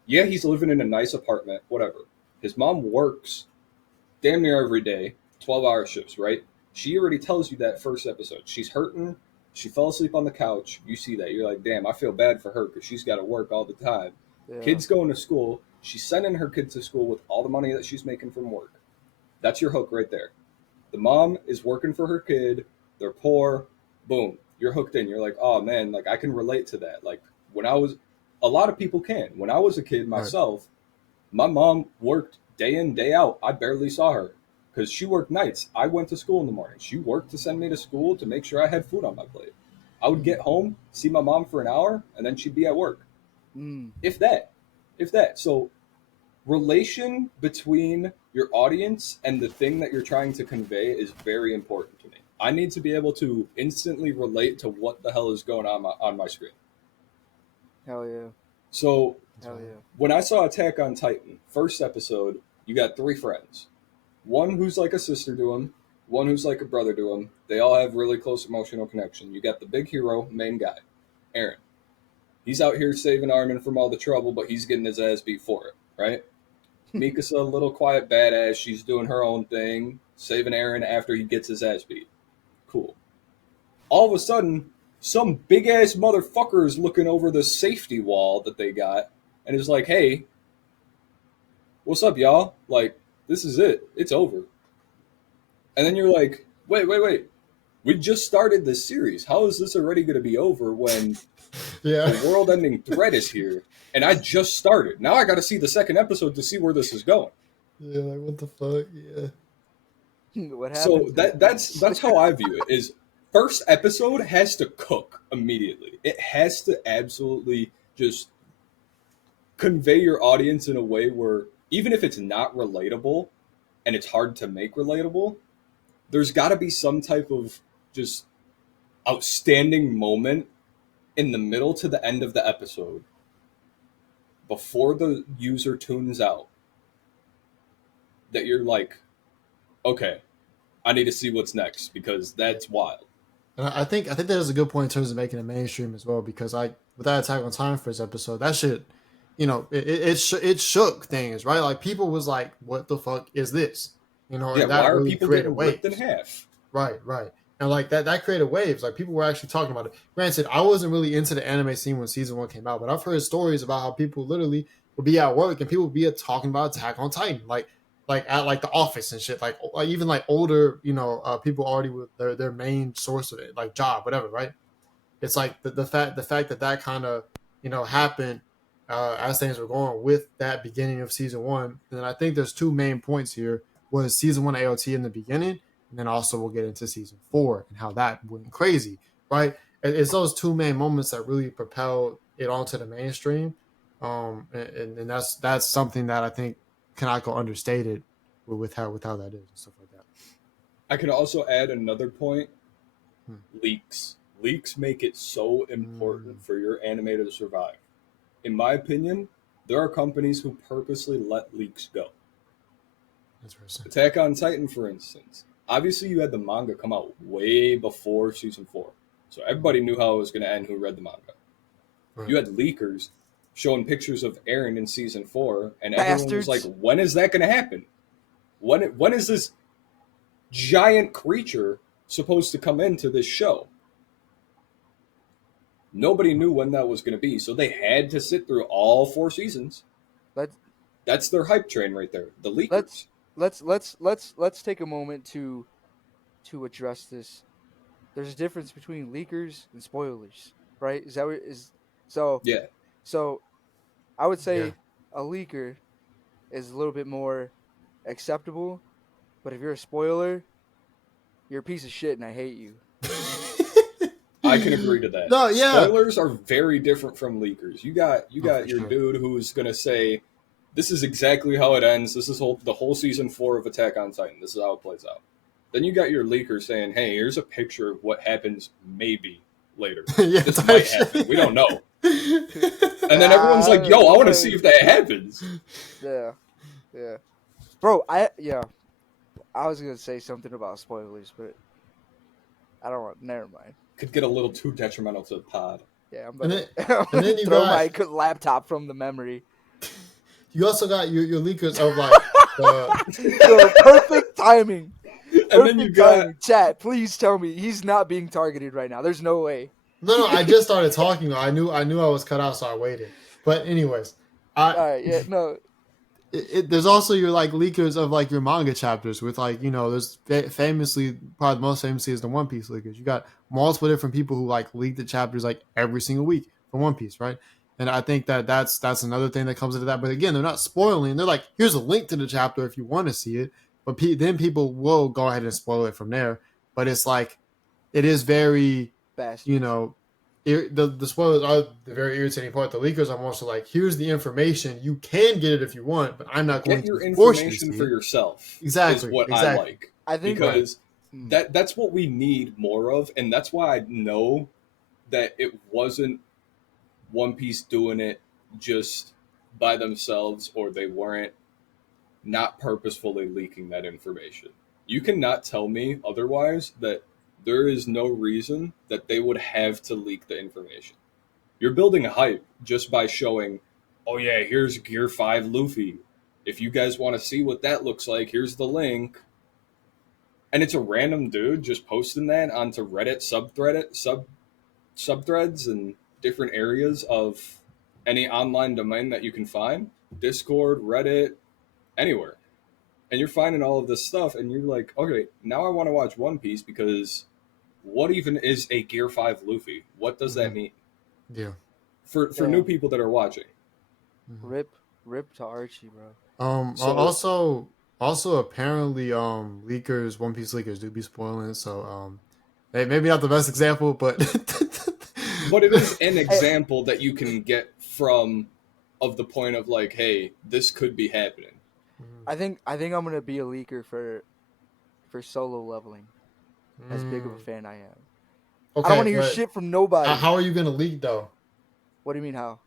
Yeah, he's living in a nice apartment, whatever. His mom works damn near every day, 12-hour shifts, right? She already tells you that first episode. She's hurting. She fell asleep on the couch. You see that. You're like, damn, I feel bad for her because she's got to work all the time. Yeah. Kids going to school. She's sending her kid to school with all the money that she's making from work. That's your hook right there. The mom is working for her kid. They're poor. Boom. You're hooked in. You're like, oh man, like I can relate to that. Like a lot of people can. When I was a kid myself, my mom worked day in, day out. I barely saw her because she worked nights. I went to school in the morning. She worked to send me to school to make sure I had food on my plate. I would get home, see my mom for an hour, and then she'd be at work. If that. So relation between your audience and the thing that you're trying to convey is very important to me. I need to be able to instantly relate to what the hell is going on my screen. Hell yeah. So Hell yeah. when I saw Attack on Titan, first episode, you got 3 friends. One who's like a sister to him, one who's like a brother to him. They all have really close emotional connection. You got the big hero, main guy, Eren. He's out here saving Armin from all the trouble, but he's getting his ass beat for it, right? Mikasa, a little quiet badass. She's doing her own thing, saving Eren after he gets his ass beat. Cool. All of a sudden, some big ass motherfucker is looking over the safety wall that they got and is like, hey, what's up, y'all? Like, this is it. It's over. And then you're like, wait. We just started this series. How is this already going to be over when the world-ending threat is here? And I just started. Now I got to see the second episode to see where this is going. Yeah, like what the fuck? Yeah. What happened? So that's how I view it. Is first episode has to cook immediately. It has to absolutely just convey your audience in a way where even if it's not relatable and it's hard to make relatable, there's got to be some type of just outstanding moment in the middle to the end of the episode before the user tunes out that you're like, okay, I need to see what's next because that's wild. And I think that is a good point in terms of making it mainstream as well, because with that Attack on Titan first episode, that shit, it shook things, right? Like people was like, what the fuck is this? And Yeah, that why are really people created getting ripped in waves. half? Right. And like that created waves. Like people were actually talking about it. Granted, I wasn't really into the anime scene when season 1 came out, but I've heard stories about how people literally would be at work and people would be talking about Attack on Titan, like at like the office and shit, like even like older, people already with their main source of it, like job, whatever, right? It's like the fact that kind of happened as things were going with that beginning of season 1. And then I think there's 2 main points here: was season 1 AOT in the beginning, and then also we'll get into season 4 and how that went crazy, right? it's those two main moments that really propelled it onto the mainstream. And that's something that I think cannot go understated with how that is and stuff like that. I can also add another point. Hmm. Leaks make it so important for your anime to survive. In my opinion, there are companies who purposely let leaks go. Interesting. Attack on Titan, for instance. Obviously, you had the manga come out way before season 4. So everybody knew how it was going to end who read the manga. Right. You had leakers showing pictures of Eren in season 4, and everyone was like, Bastards. when is that going to happen? When is this giant creature supposed to come into this show? Nobody knew when that was going to be, so they had to sit through all 4 seasons. Let's That's their hype train right there. The leakers. let's take a moment to address this. There's a difference between leakers and spoilers, right? Is that what is so? Yeah. So I would say Yeah. a leaker is a little bit more acceptable, but if you're a spoiler, you're a piece of shit, and I hate you. I can agree to that. No, yeah. Spoilers are very different from leakers. You got for your sure. dude who's gonna say, "This is exactly how it ends. This is the whole season 4 of Attack on Titan. This is how it plays out." Then you got your leaker saying, "Hey, here's a picture of what happens maybe later. Yeah, This type might shit. happen. We don't know." And then everyone's like, "Yo, I want to see if that happens." Yeah, yeah, bro. I was gonna say something about spoilers, but I don't want. Never mind. Could get a little too detrimental to the pod. Yeah, I'm And gonna, and then you throw got- my laptop from the memory. You also got your leakers of like Yo, perfect timing. And then you got Timing. Chat. Please tell me he's not being targeted right now. There's no way. no. I just started talking. I knew I was cut out, so I waited. But anyways, All right. Yeah. No. there's also your like leakers of like your manga chapters with like there's famously probably the most famously is the One Piece leakers. You got multiple different people who like leak the chapters like every single week for One Piece, right? And I think that's another thing that comes into that. But again, they're not spoiling. They're like, here's a link to the chapter if you want to see it. But then people will go ahead and spoil it from there. But it's like it is very Bastard. the spoilers are the very irritating part. The leakers are mostly like, here's the information. You can get it if you want, but I'm not going get your to force you to information see for it. yourself. Exactly, Is what I exactly. like. I think Because Hmm. that's what we need more of, and that's why I know that it wasn't One Piece doing it just by themselves, or they weren't not purposefully leaking that information. You cannot tell me otherwise that there is no reason that they would have to leak the information. You're building a hype just by showing, oh yeah, here's Gear 5 Luffy. If you guys want to see what that looks like, here's the link. And it's a random dude just posting that onto Reddit subthreads and different areas of any online domain that you can find. Discord, Reddit, anywhere. And you're finding all of this stuff and you're like, okay, now I want to watch One Piece because what even is a Gear 5 Luffy? What does that mean? Yeah. For Yeah. new people that are watching. Rip to Archie, bro. Also apparently leakers, One Piece leakers do be spoiling, so maybe not the best example, but But it is an example that you can get from of the point of like, hey, this could be happening. I think I'm gonna be a leaker for solo leveling. As big of a fan I am. Okay, I don't want to hear but shit from nobody. how are you gonna leak though? What do you mean how?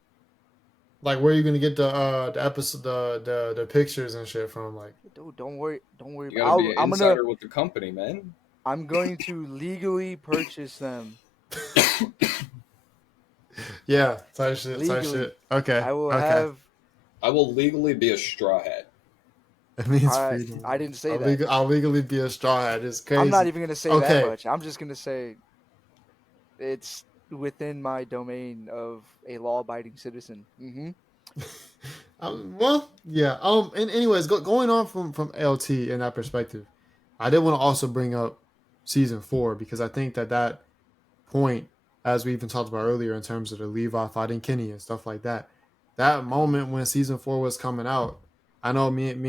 Like, where are you gonna get the episode, the pictures and shit from? Like, Dude, don't worry. You gotta be an insider with the company, man. I'm going to legally purchase them. yeah, type shit. Legally. Okay, I will okay. have. I will legally be a straw hat. It means I freedom. didn't say that. I'll legally be a straw hat. It's crazy. I'm not even gonna say Okay. that much. I'm just gonna say it's within my domain of a law-abiding citizen. Mm-hmm. Well, yeah. And anyways, going on from LT in that perspective, I did want to also bring up season 4 because I think that point, as we even talked about earlier, in terms of the Levi fighting Kenny and stuff like that, that moment when season 4 was coming out, I know me and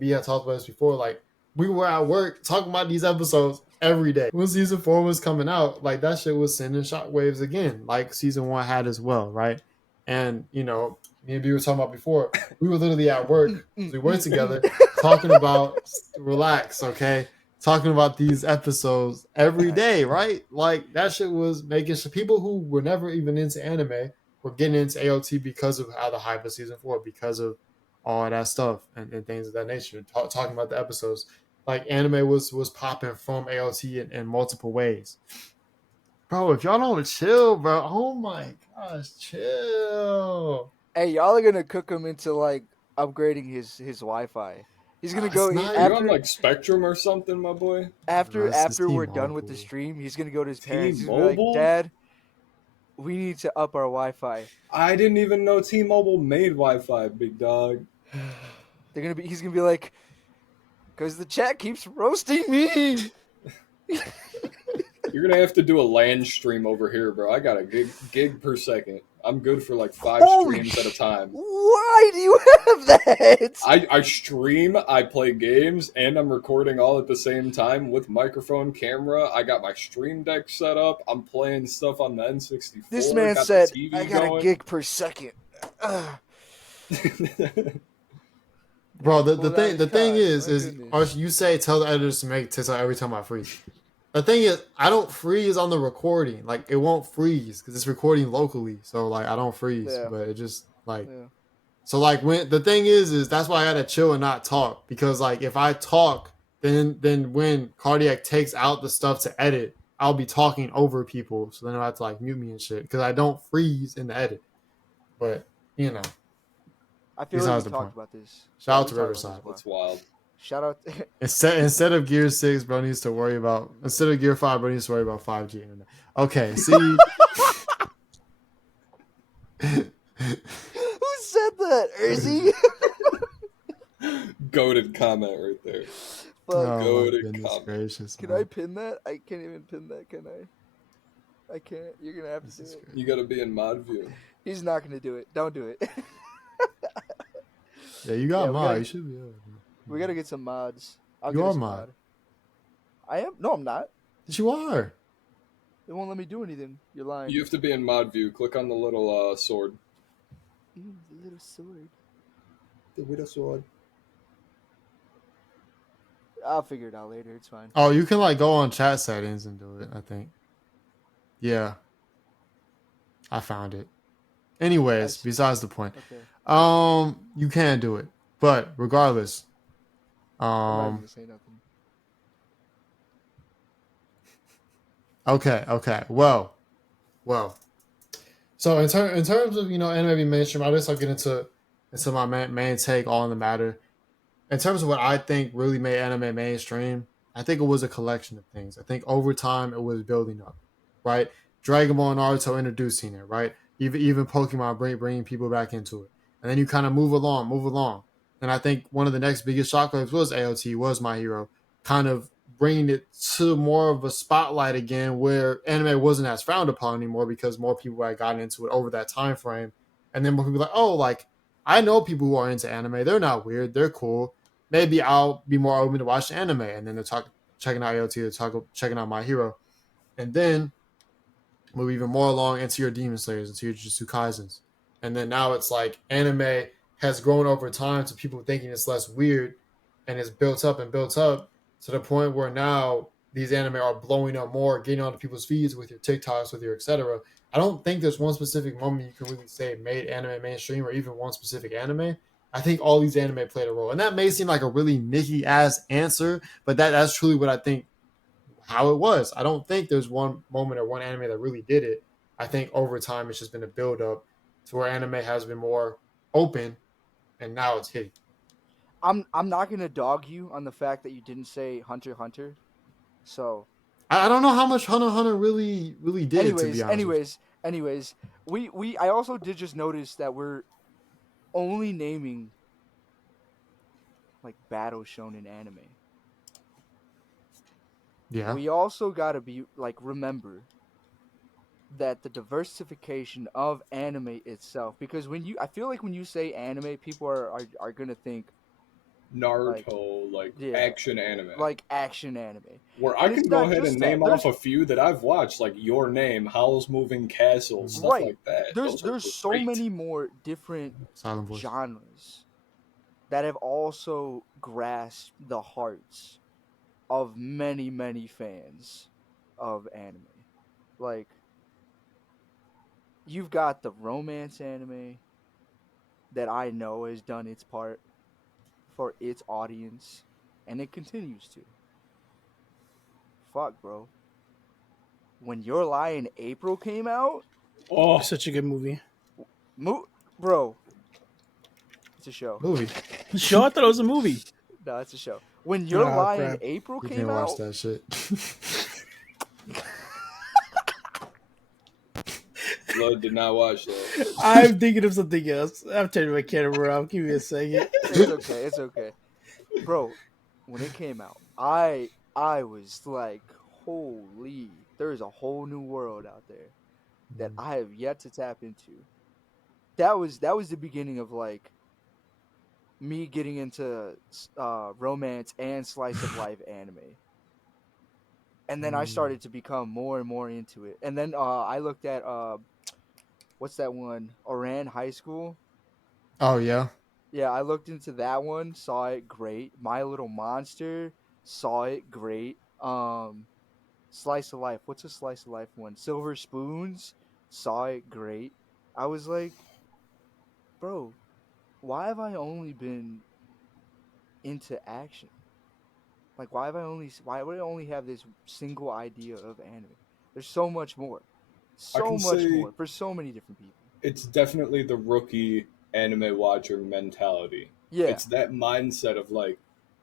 B had talked about this before. Like, we were at work talking about these episodes, every day. When season 4 was coming out, like that shit was sending shockwaves again, like season 1 had as well, right? And you know, me and B were talking about before, we were literally at work because we worked together, talking about relax, okay, talking about these episodes every day, right? Like that shit was making sure people who were never even into anime were getting into AOT because of how the hype of season 4, because of all that stuff and things of that nature. Talking about the episodes, like anime was popping from AOT in multiple ways. Bro, if y'all don't chill, bro, oh my gosh, chill. Hey, y'all are gonna cook him into like upgrading his Wi-Fi. He's gonna go It's not Are you on after like Spectrum or something, my boy? after it's just after we're done with the T-Mobile. stream. He's gonna go to his parents. He's gonna be like, T-Mobile? "Dad, we need to up our Wi-Fi." I didn't even know T-Mobile made Wi-Fi, big dog. He's gonna be like, "Cause the chat keeps roasting me." You're gonna have to do a land stream over here, bro. I got a gig per second. I'm good for like 5 Holy streams at a time. Why do you have that? I stream, I play games, and I'm recording all at the same time with microphone, camera. I got my stream deck set up. I'm playing stuff on the N64. This man got said, the "I TV got a going. gig per second." Bro, He the, pulled out thing his the thing card. is My or goodness. you say tell the editors to make TikTok every time I freeze. The thing is, I don't freeze on the recording. Like it won't freeze because it's recording locally. So like I don't freeze, Yeah, but it just like yeah. so like when the thing is that's why I gotta chill and not talk because like if I talk, then when Cardiac takes out the stuff to edit, I'll be talking over people. So then I have to like mute me and shit because I don't freeze in the edit. But you know, I feel like we besides the talked point. about this. Shout Yeah, out we to talked about this Riverside. before. That's wild. Shout out. Instead of Gear 6, bro needs to worry about instead of Gear 5, bro needs to worry about 5G internet. Okay, see. Who said that? Erzy? Goated comment right there. Fuck. Oh my Goated goodness comment. gracious, Can I man. pin that? I can't even pin that, can I? I can't. You're gonna have to This do is it. great. You gotta be in mod view. He's not gonna do it. Don't do it. Yeah, you got Yeah, mod. You should be able to. we gotta get some mods. I'll You get are us a mod. mod. I am? No, I'm not. Yes, you are. It won't let me do anything. You're lying. You have to be in mod view. Click on the little sword. Ooh, the little sword. The widow sword. I'll figure it out later. It's fine. Oh, you can like go on chat settings and do it, I think. Yeah. I found it. Anyways, besides the point. Okay. You can do it. But regardless, I'm not even gonna say nothing. okay. Well. So in terms of anime being mainstream, I guess I'll get into my main take on the matter. In terms of what I think really made anime mainstream, I think it was a collection of things. I think over time it was building up, right? Dragon Ball and Naruto introducing it, right? Even Pokemon bringing people back into it, and then you kind of move along. And I think one of the next biggest shockwaves was AOT, was My Hero, kind of bringing it to more of a spotlight again, where anime wasn't as frowned upon anymore because more people had gotten into it over that time frame, and then more people like, oh, like I know people who are into anime. They're not weird. They're cool. Maybe I'll be more open to watch anime. And then they're checking out AOT, checking out My Hero. And then move even more along into your Demon Slayers, into your Jujutsu Kaisens. And then now it's like anime has grown over time to people thinking it's less weird and it's built up to the point where now these anime are blowing up more, getting onto people's feeds with your TikToks, with your etc. I don't think there's one specific moment you can really say made anime mainstream or even one specific anime. I think all these anime played a role. And that may seem like a really nicky ass answer, but that's truly what I think how it was. I don't think there's one moment or one anime that really did it. I think over time it's just been a build up to where anime has been more open and now it's hitting. I'm not gonna dog you on the fact that you didn't say Hunter x Hunter. So, I don't know how much Hunter x Hunter really did, to be honest with anyways, we I also did just notice that we're only naming like battle shonen anime. you. Yeah. We also gotta be like remember that the diversification of anime itself, because I feel like when you say anime, people are gonna think Like, Naruto, like yeah, action anime. like action anime. Where I And it's can go not ahead and just that. name off a few that I've watched, like Your Name, Howl's Moving Castle, stuff Right. like that. Those are There's so great. many more different Silent voice. genres that have also grasped the hearts of many fans of anime. Like, you've got the romance anime that I know has done its part for its audience, and it continues to. Fuck, bro. When Your Lie in April came out, Oh, Such a good movie. bro, it's a show. Movie. Show, I thought it was a movie. No, it's a show. When Your Oh Lie in crap! April You came can't watch out, that shit. Blood did not watch that. I'm thinking of something else. I'm turning my camera off. Give me a second. it's okay, it's okay, bro. When it came out, I was like, holy, there's a whole new world out there that I have yet to tap into. That was the beginning of like me getting into romance and slice of life anime. And then I started to become more and more into it. And then I looked at what's that one? Oran High School. Oh yeah. Yeah, I looked into that one, saw it great. My Little Monster, saw it great. Slice of Life. What's a Slice of Life one? Silver Spoons, saw it great. I was like, bro, why have I only been into action? Like, why would I only have this single idea of anime? There's I so can much say more for so many different people. it's definitely the rookie anime watcher mentality. Yeah, It's that mindset of like,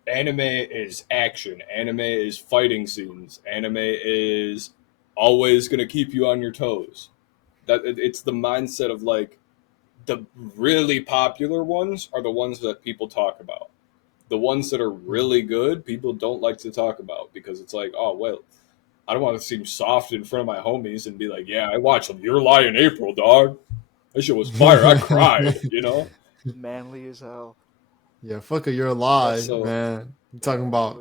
anime is action, anime is fighting scenes, anime is always going to keep you on your toes. It's the mindset of like, the really popular ones are the ones that people talk about. The ones that are really good, people don't like to talk about because it's like, oh well, I don't want to seem soft in front of my homies and be like, yeah, I watched Your Lie in April, dog. That shit was fire. I cried, you know? manly as hell. Yeah, fuck it, you're alive, So man. You talking Yeah, about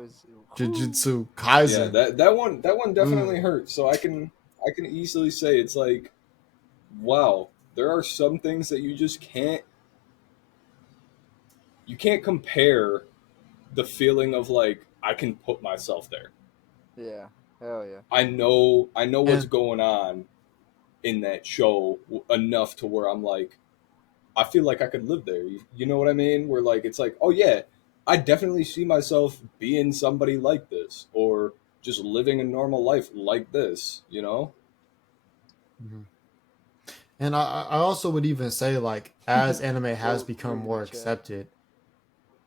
whew. Jujutsu yeah, Kaisen. that one definitely Ugh. hurts. So I can easily say it's like, wow, there are some things that you can't compare the feeling of like, I can put myself there. Yeah, hell yeah. I know what's And going on in that show enough to where I'm like, I feel like I could live there. You know what I mean? Where like it's like, oh yeah, I definitely see myself being somebody like this, or just living a normal life like this. You know? mhm. And I also would even say like as anime has become Reading the more chat. accepted,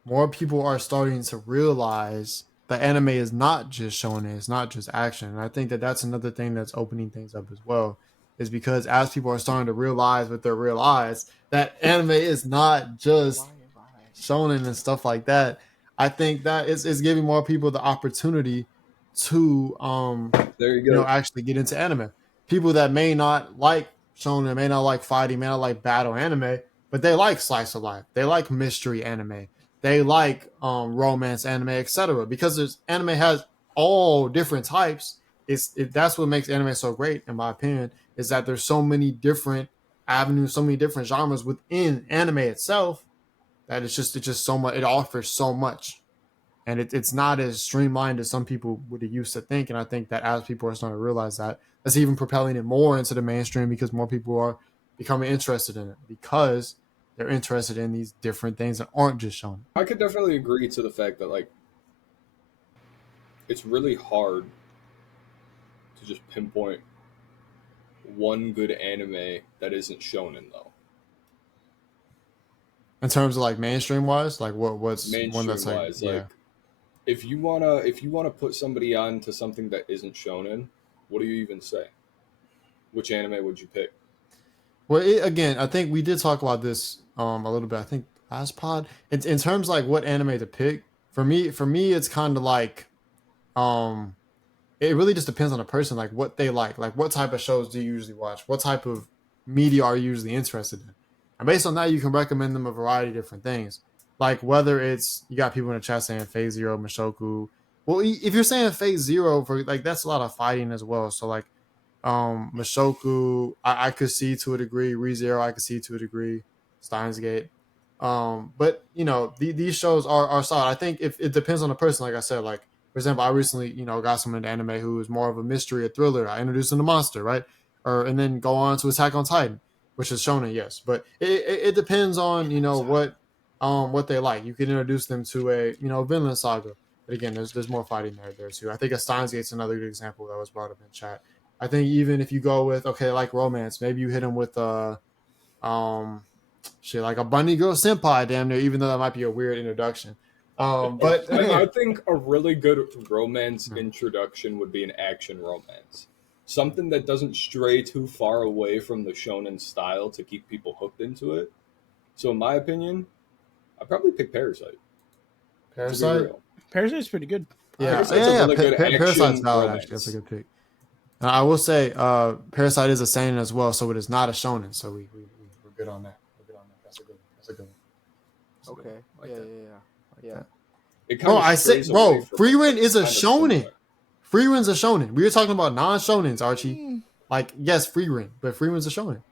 more people are starting to realize that anime is not just shonen, it's not just action. And I think that that's another thing that's opening things up as well, is because as people are starting to realize with their real eyes that anime is not just Why am I? shonen and stuff like that, I think that it's giving more people the opportunity to There you go. actually get into anime. People that may not like shonen, may not like fighting, may not like battle anime, but they like slice of life. They like mystery anime. They like romance anime, etc. Because there's anime has all different types. That's what makes anime so great, in my opinion, is that there's so many different avenues, so many different genres within anime itself, that it's just so much. It offers so much, and it's not as streamlined as some people would used to think. And I think that as people are starting to realize that, that's even propelling it more into the mainstream because more people are becoming interested in it because they're interested in these different things that aren't just shown. I could definitely agree to the fact that like, it's really hard to just pinpoint one good anime that isn't shonen though. In terms of like mainstream wise, like what's one Mainstream that's like, wise, yeah. like, if you wanna put somebody on to something that isn't shonen, what do you even say? Which anime would you pick? Well, again, I think we did talk about this a little bit. I think last pod. In terms of, like what anime to pick. For me, it's kind of like um it really just depends on the person, like what they like what type of shows do you usually watch, what type of media are you usually interested in, and based on that you can recommend them a variety of different things. like whether it's you got people in the chat saying Phase Zero, Mushoku. Well, if you're saying Phase Zero for like that's a lot of fighting as well. So like Mushoku, I could see to a degree. ReZero, I could see to a degree. Steins Gate. But you know, these shows are solid. I think if it depends on the person, like I said, like for example, I recently, you know, got someone into anime who is more of a mystery, a thriller. I introduced them to Monster, right? Or and then go on to Attack on Titan, which is shonen, yes. But it depends on, you know, what they like. You can introduce them to a, you know, Vinland Saga. But again, there's more fighting there too. I think a Steins Gate's another good example that was brought up in chat. I think even if you go with okay, like romance, maybe you hit them with um shit like a bunny girl senpai damn near, even though that might be a weird introduction. But I again, think a really good romance introduction would be an action romance. Something that doesn't stray too far away from the shonen style to keep people hooked into it. So in my opinion, I'd probably pick Parasite, to be Parasite, real. Parasite's pretty good. yeah, Parasite's a yeah, yeah. really good Parasite's action valid actually. That's a romance. good pick. I will say, Parasite is a seinen as well, so it is not a shonen. So we're good on that. We're good on that. That's a good one. That's a good one. That's a good Okay. one. I like Yeah, that. yeah, I like yeah. that. It Bro, kind of I said, strays away bro, from Freerin is a kind of shonen. similar. Freeren's a shonen. We were talking about non-shonens, Archie. Mm. Like, yes, Freerin, but Freeren's a shonen.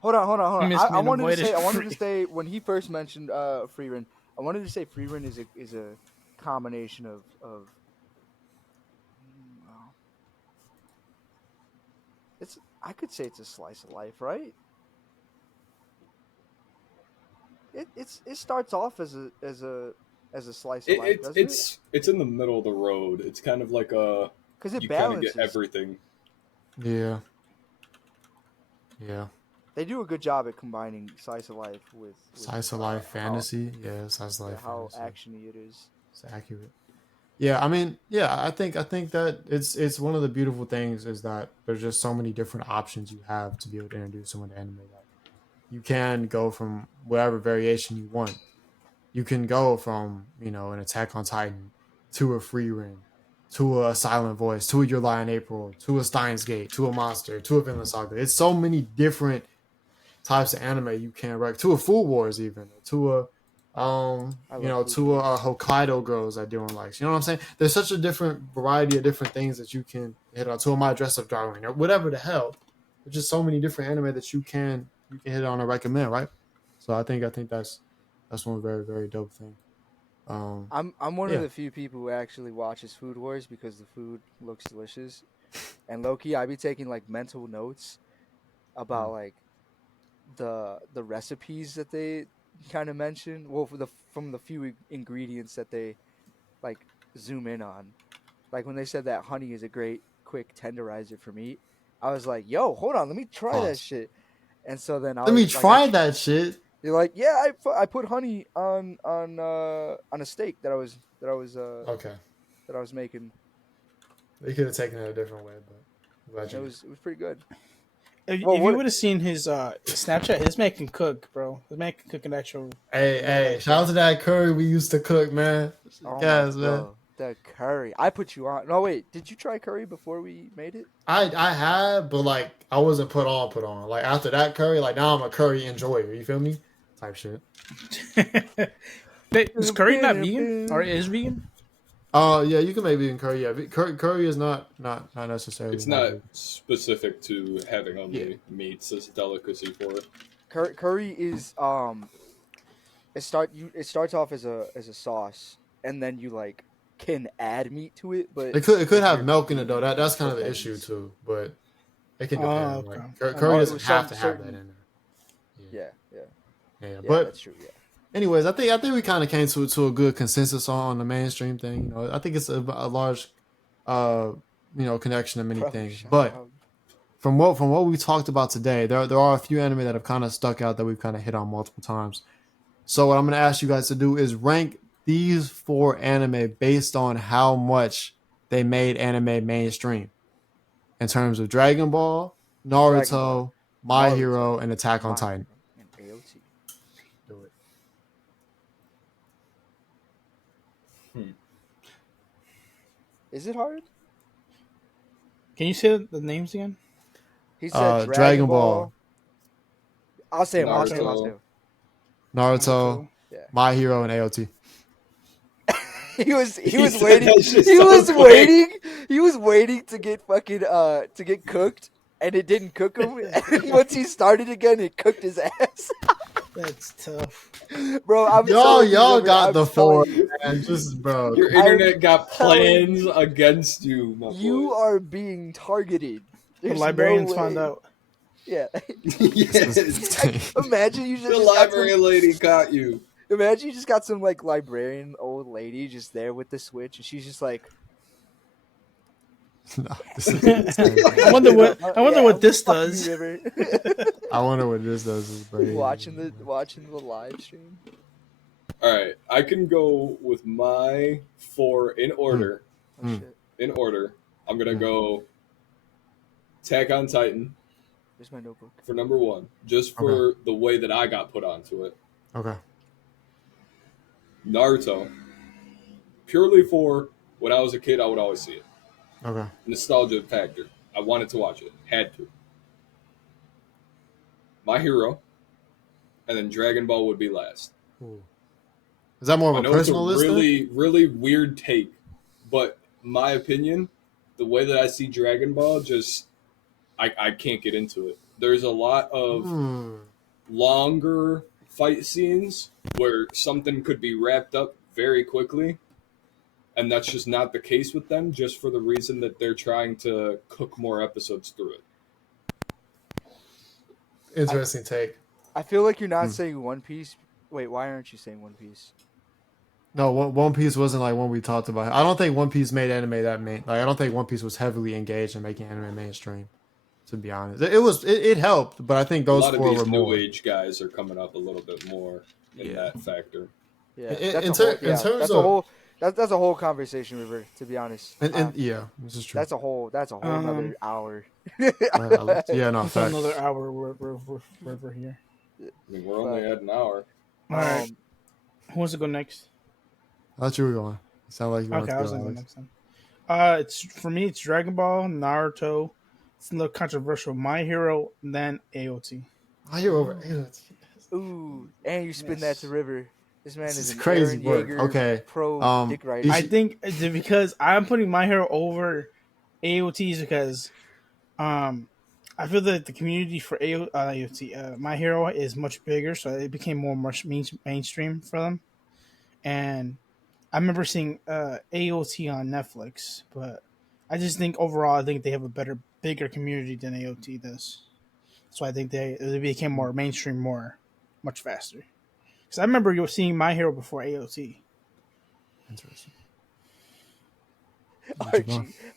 Hold on. Miss I Man wanted to avoided say, free. when he first mentioned Freerin, I wanted to say Freerin is a combination of well, it's I could say it's a slice of life, right? It starts off as a slice of life, doesn't it? It's in the middle of the road. It's kind of like a Because it you kind of get balances. everything. Yeah. Yeah. They do a good job at combining slice of life with Slice of life fantasy. Yeah, slice of life how fantasy. actiony it is. It's accurate. Yeah, I mean, yeah, I think that it's one of the beautiful things is that there's just so many different options you have to be able to introduce someone to anime. That you can go from whatever variation you want. You can go from, you know, an Attack on Titan to a Free Ring, to a Silent Voice, to a Your Lie in April, to a Steins Gate, to a Monster, to a Vinland Saga. It's so many different types of anime you can write, to a Food Wars even, to a I you love know, food to a wars. Hokkaido girls that doing likes. You know what I'm saying? There's such a different variety of different things that you can hit on. To a My Dress Up Darling or whatever the hell. There's just so many different anime that you can hit on and recommend, right? So I think that's one very very dope thing. Um, I'm one of yeah, the few people who actually watches Food Wars because the food looks delicious. And low key, I be taking like mental notes about Mm. like the recipes that they kind of mention. Well, from the few ingredients that they like zoom in on. Like when they said that honey is a great quick tenderizer for meat, I was like, "Yo, hold on, let me try that pause. shit." And so then I Let me was like, try that shit. "You're like, yeah, I put honey on a steak Okay, that I was making, they could have taken it a different way, but I'm glad and you. it was pretty good." Well, If you what? would have seen his Snapchat, this man can cook, bro. This man can cook an actual. Hey, shout out to that curry we used to cook, man. Oh my Guys, man. bro, the curry. I put you on. No wait, did you try curry before we made it? I had, but like I wasn't put on. Like after that curry, like now I'm a curry enjoyer. You feel me? Type shit. Wait, is curry not vegan or is vegan? Oh yeah, you can make vegan curry. Yeah, curry is not necessarily It's not not vegan. specific to having Yeah, only meats as a delicacy for it. Curry is it starts off as a sauce, and then you like can add meat to it, but it could if have you're milk in it though. vegan, That's kind of the issue depends. too. But it can Oh, depend. okay. Like I curry know. doesn't With have some to have that certain, in there. yeah, yeah, Yeah, yeah. yeah, But that's true. Yeah, anyways, I think we kind of came to a good consensus on the mainstream thing. You know, I think it's a large, uh, connection to many bro, things. shut But up. from what we talked about today, there are a few anime that have kind of stuck out that we've kind of hit on multiple times. So what I'm going to ask you guys to do is rank these four anime based on how much they made anime mainstream in terms of Dragon Ball, Dragon Ball, Naruto, My Hero, Naruto, and Attack on My Titan. Hero, and AOT. Do it. Hmm. Is it hard? Can you say the names again? He said Dragon Dragon Ball, Ball. I'll say him. I'll say him. I'll say Naruto, him. Naruto, Naruto. My Hero and AOT. He was said waiting. that shit He so was quick. waiting. He was waiting to get fucking to get cooked, and it didn't cook him. And once he started again, it cooked his ass. That's tough. Bro, I'm Y'all got the four, you, and just bro. Your I'm internet got telling plans you. against you, my You boy. are being targeted. The There's librarians no found way. out. Yeah. Yes. Imagine you just The got library some, lady got you. imagine you just got some like librarian old lady just there with the switch, and she's just like, No, this is insane. I wonder what I'm this fuck does. You, River. I wonder what this does. Is crazy. watching the live stream. All right, I can go with my four in order. Oh shit! In order, I'm gonna go Attack on Titan Where's my notebook? for number one, just for the way that I got put onto it. Okay. Naruto, purely for when I was a kid, I would always see it. Okay. Nostalgia factor. I wanted to watch it. Had to. My Hero, and then Dragon Ball would be last. Ooh. Is that more of I a know it's a personal list? really, really weird take, but my opinion, the way that I see Dragon Ball, just I can't get into it. There's a lot of longer fight scenes where something could be wrapped up very quickly, and that's just not the case with them, just for the reason that they're trying to cook more episodes through it. Interesting take. I feel like you're not saying One Piece. Wait, why aren't you saying One Piece? No, One Piece wasn't like one we talked about. I don't think One Piece made anime that main. Like, I don't think One Piece was heavily engaged in making anime mainstream. To be honest, it helped, but I think A those lot of four these were new more. age guys are coming up a little bit more in that factor. Yeah, In that's a whole, terms that's of a whole that's a whole conversation, River. To be honest, yeah, this is true. that's a whole another hour. Yeah, no, It's facts. another hour. We're here. I mean, we're only at an hour. All right. Who wants to go next? I thought you were going. It sounded like you wanted Okay, I to was go. gonna go Alex. next time. It's for me. It's Dragon Ball, Naruto. It's a little controversial. My Hero, then AOT. My Hero over AOT. Ooh, and you spin that to River. This man This is is an crazy Eren work. Yaeger Okay, pro dick rider. I think it's because I'm putting My Hero over AOTs because I feel that the community for AOT, My Hero is much bigger, so it became much mainstream for them. And I remember seeing AOT on Netflix, but I just think overall, I think they have a bigger community than AOT does. So I think they became more mainstream much faster. Because I remember you were seeing My Hero before AOT. Interesting.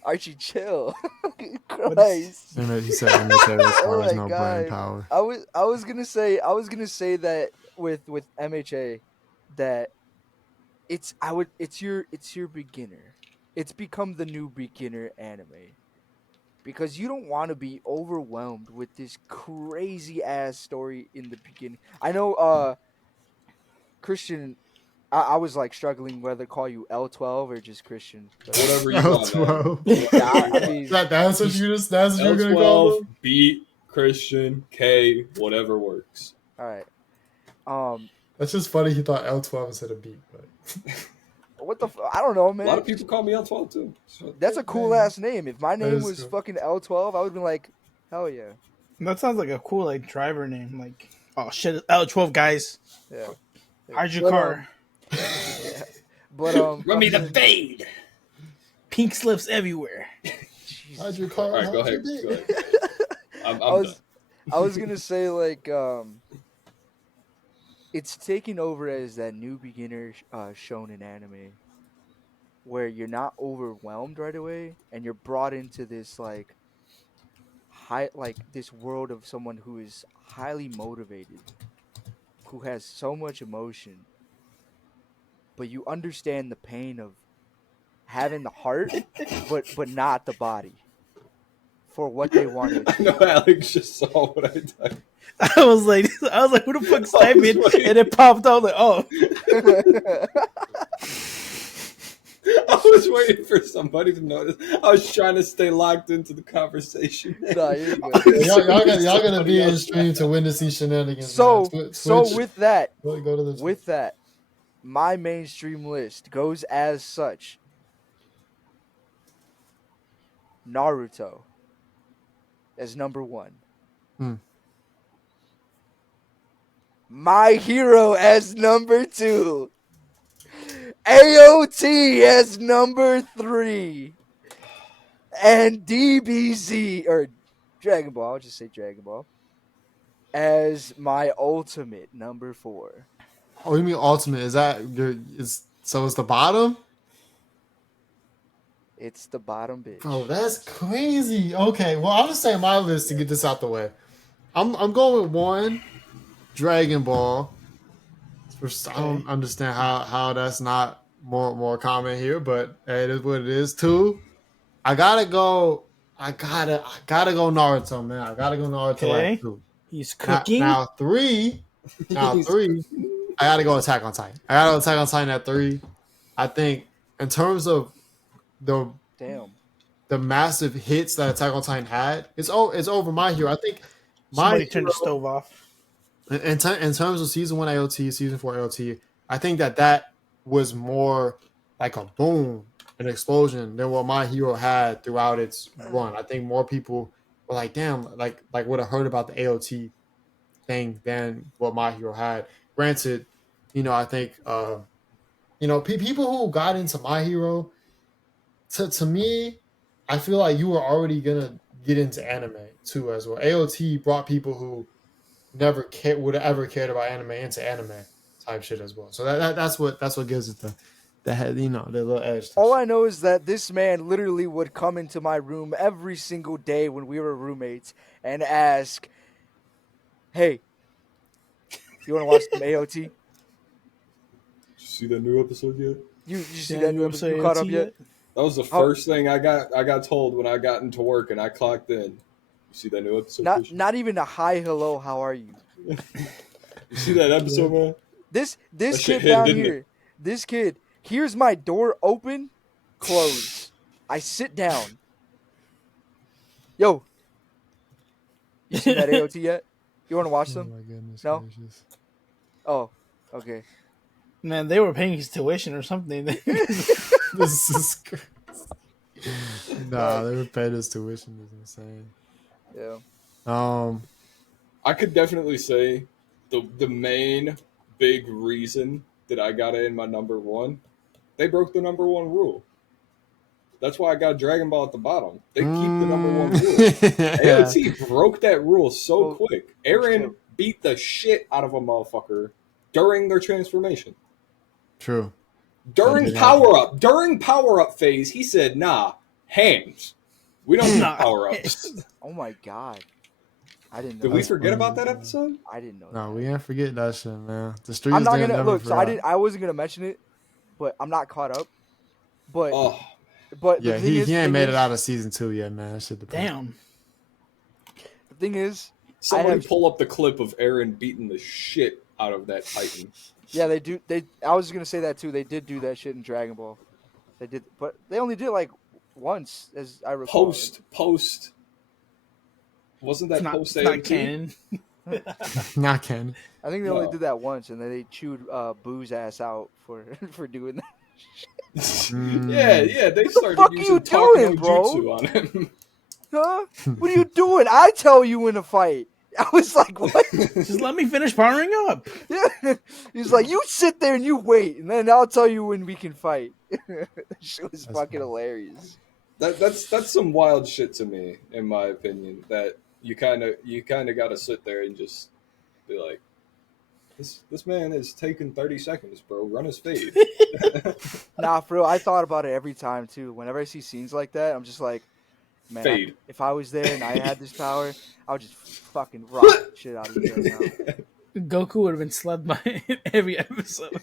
Archie, chill. Christ. He said MHA requires no brain power. I was gonna say that with MHA that it's your beginner. It's become the new beginner anime. Because you don't want to be overwhelmed with this crazy ass story in the beginning. I know Christian, I was like struggling whether to call you L12 or just Christian. But, Whatever you want, man. L12. yeah, I mean, That's what that's what you're gonna call L12, him? beat, Christian, K, whatever works. all right. That's just funny. He thought L12 instead of beat, but What the? I don't know, man. A lot of people call me L12 too. So. That's a cool ass name. If my name is was cool. fucking L12, I would have been like, hell yeah. That sounds like a cool like driver name. Like, oh shit, L12 guys. Yeah. How's your car? Yeah. But Run me the fade. Pink slips everywhere. how'd your car? All right, go how'd ahead. your Go dick? ahead. I'm done. I was gonna say like it's taking over as that new beginner shonen anime where you're not overwhelmed right away and you're brought into this like this world of someone who is highly motivated, who has so much emotion, but you understand the pain of having the heart but not the body for what they want to I achieve. know Alex just saw what I did. I was like, who the fuck's typing? And it popped out like, oh. I was waiting for somebody to notice. I was trying to stay locked into the conversation. Nah, you're good. Y'all gonna be in stream to witness these shenanigans. So man. so with that, Go to the with that, my mainstream list goes as such: Naruto as number 1, Hmm. My Hero as number 2, AOT as number 3, and DBZ or Dragon Ball. I'll just say Dragon Ball as my ultimate number 4. Oh, you mean ultimate? Is that your? Is so? It's the bottom, It's the bottom bro. bitch. That's crazy. Okay, well, I'm just saying my list to get this out the way. I'm going with 1, Dragon Ball. First, I Okay. don't understand how that's not more common here, but it is what it is. 2, I gotta go. I gotta go Naruto, man. I gotta go Naruto at Okay. 2. He's Now, cooking. now 3. Now He's- 3. I gotta go Attack on Titan. I gotta go Attack on Titan at 3. I think in terms of the Damn. the massive hits that Attack on Titan had, it's over My Hero. I think My Somebody turned the Hero stove off. in terms of season 1 AOT, season 4 AOT, I think that was more like a boom, an explosion than what My Hero had throughout its run. I think more people were like, damn, like would have heard about the AOT thing than what My Hero had. Granted, I think people who got into My Hero, to me, I feel like you were already gonna get into anime too as well. AOT brought people who never would have ever cared about anime into anime type shit as well. So that's what gives it the head, the little edge. To All shit. I know is that this man literally would come into my room every single day when we were roommates and ask, "Hey, you want to watch some AOT? Did you see that new episode yet? You see Yeah, that you new ever episode? You say caught AOT up yet?" yet? That was the How, first thing I got told when I got into work and I clocked in. You see that new episode, Christian? not even a hi, hello, how are you? You see that episode, man? This That shit kid hit, down didn't it? here, this kid hears my door open, close. I sit down. Yo, you seen that AOT yet? You want to watch Oh them? my goodness No. gracious! Oh, okay. Man, they were paying his tuition or something. This is crazy. Nah, they were paying his tuition is insane. Yeah. Um, I could definitely say the main big reason that I got in my number 1, they broke the number 1 rule. That's why I got Dragon Ball at the bottom. They keep the number 1 rule. yeah, AOT broke that rule so Well, quick. well, Eren shit. beat the shit out of a motherfucker during their transformation. true. That During did happen. power up phase, he said, "Nah, hands. We don't do Nah. power ups." Oh my god, I didn't know Did we That's that. forget funny. about that episode? I didn't know No, that. we ain't forget that shit, man. The I'm streets not didn't gonna never look. So I forgot. did. I wasn't gonna mention it, but I'm not caught up. But Oh, Yeah, he ain't made it out of season 2 yet, man. That shit depressing. Damn. the thing is, somebody have- pull up the clip of Eren beating the shit out of that Titan. yeah, they do. I was gonna say that too. They did do that shit in Dragon Ball. They did, but they only did it like once, as I recall. Post. Wasn't that post It's not AOT? canon. Not canon. I think they only No. did that once, and then they chewed Boo's ass out for for doing that. Yeah, they started fuck are using you Taka doing, no bro? Jutsu on him. Huh? What are you doing? I tell you when to fight. I was like, what? Just let me finish powering up. Yeah. He's like, you sit there and you wait, and then I'll tell you when we can fight. That shit was That's fucking funny. hilarious. That's some wild shit to me, in my opinion. That you kind of got to sit there and just be like, this man is taking 30 seconds, bro. Run his fade. Nah, for real, I thought about it every time too. Whenever I see scenes like that, I'm just like, man, Fade. if I was there and I had this power, I would just fucking rock the shit out of you right now. Goku would have been slept by in every episode.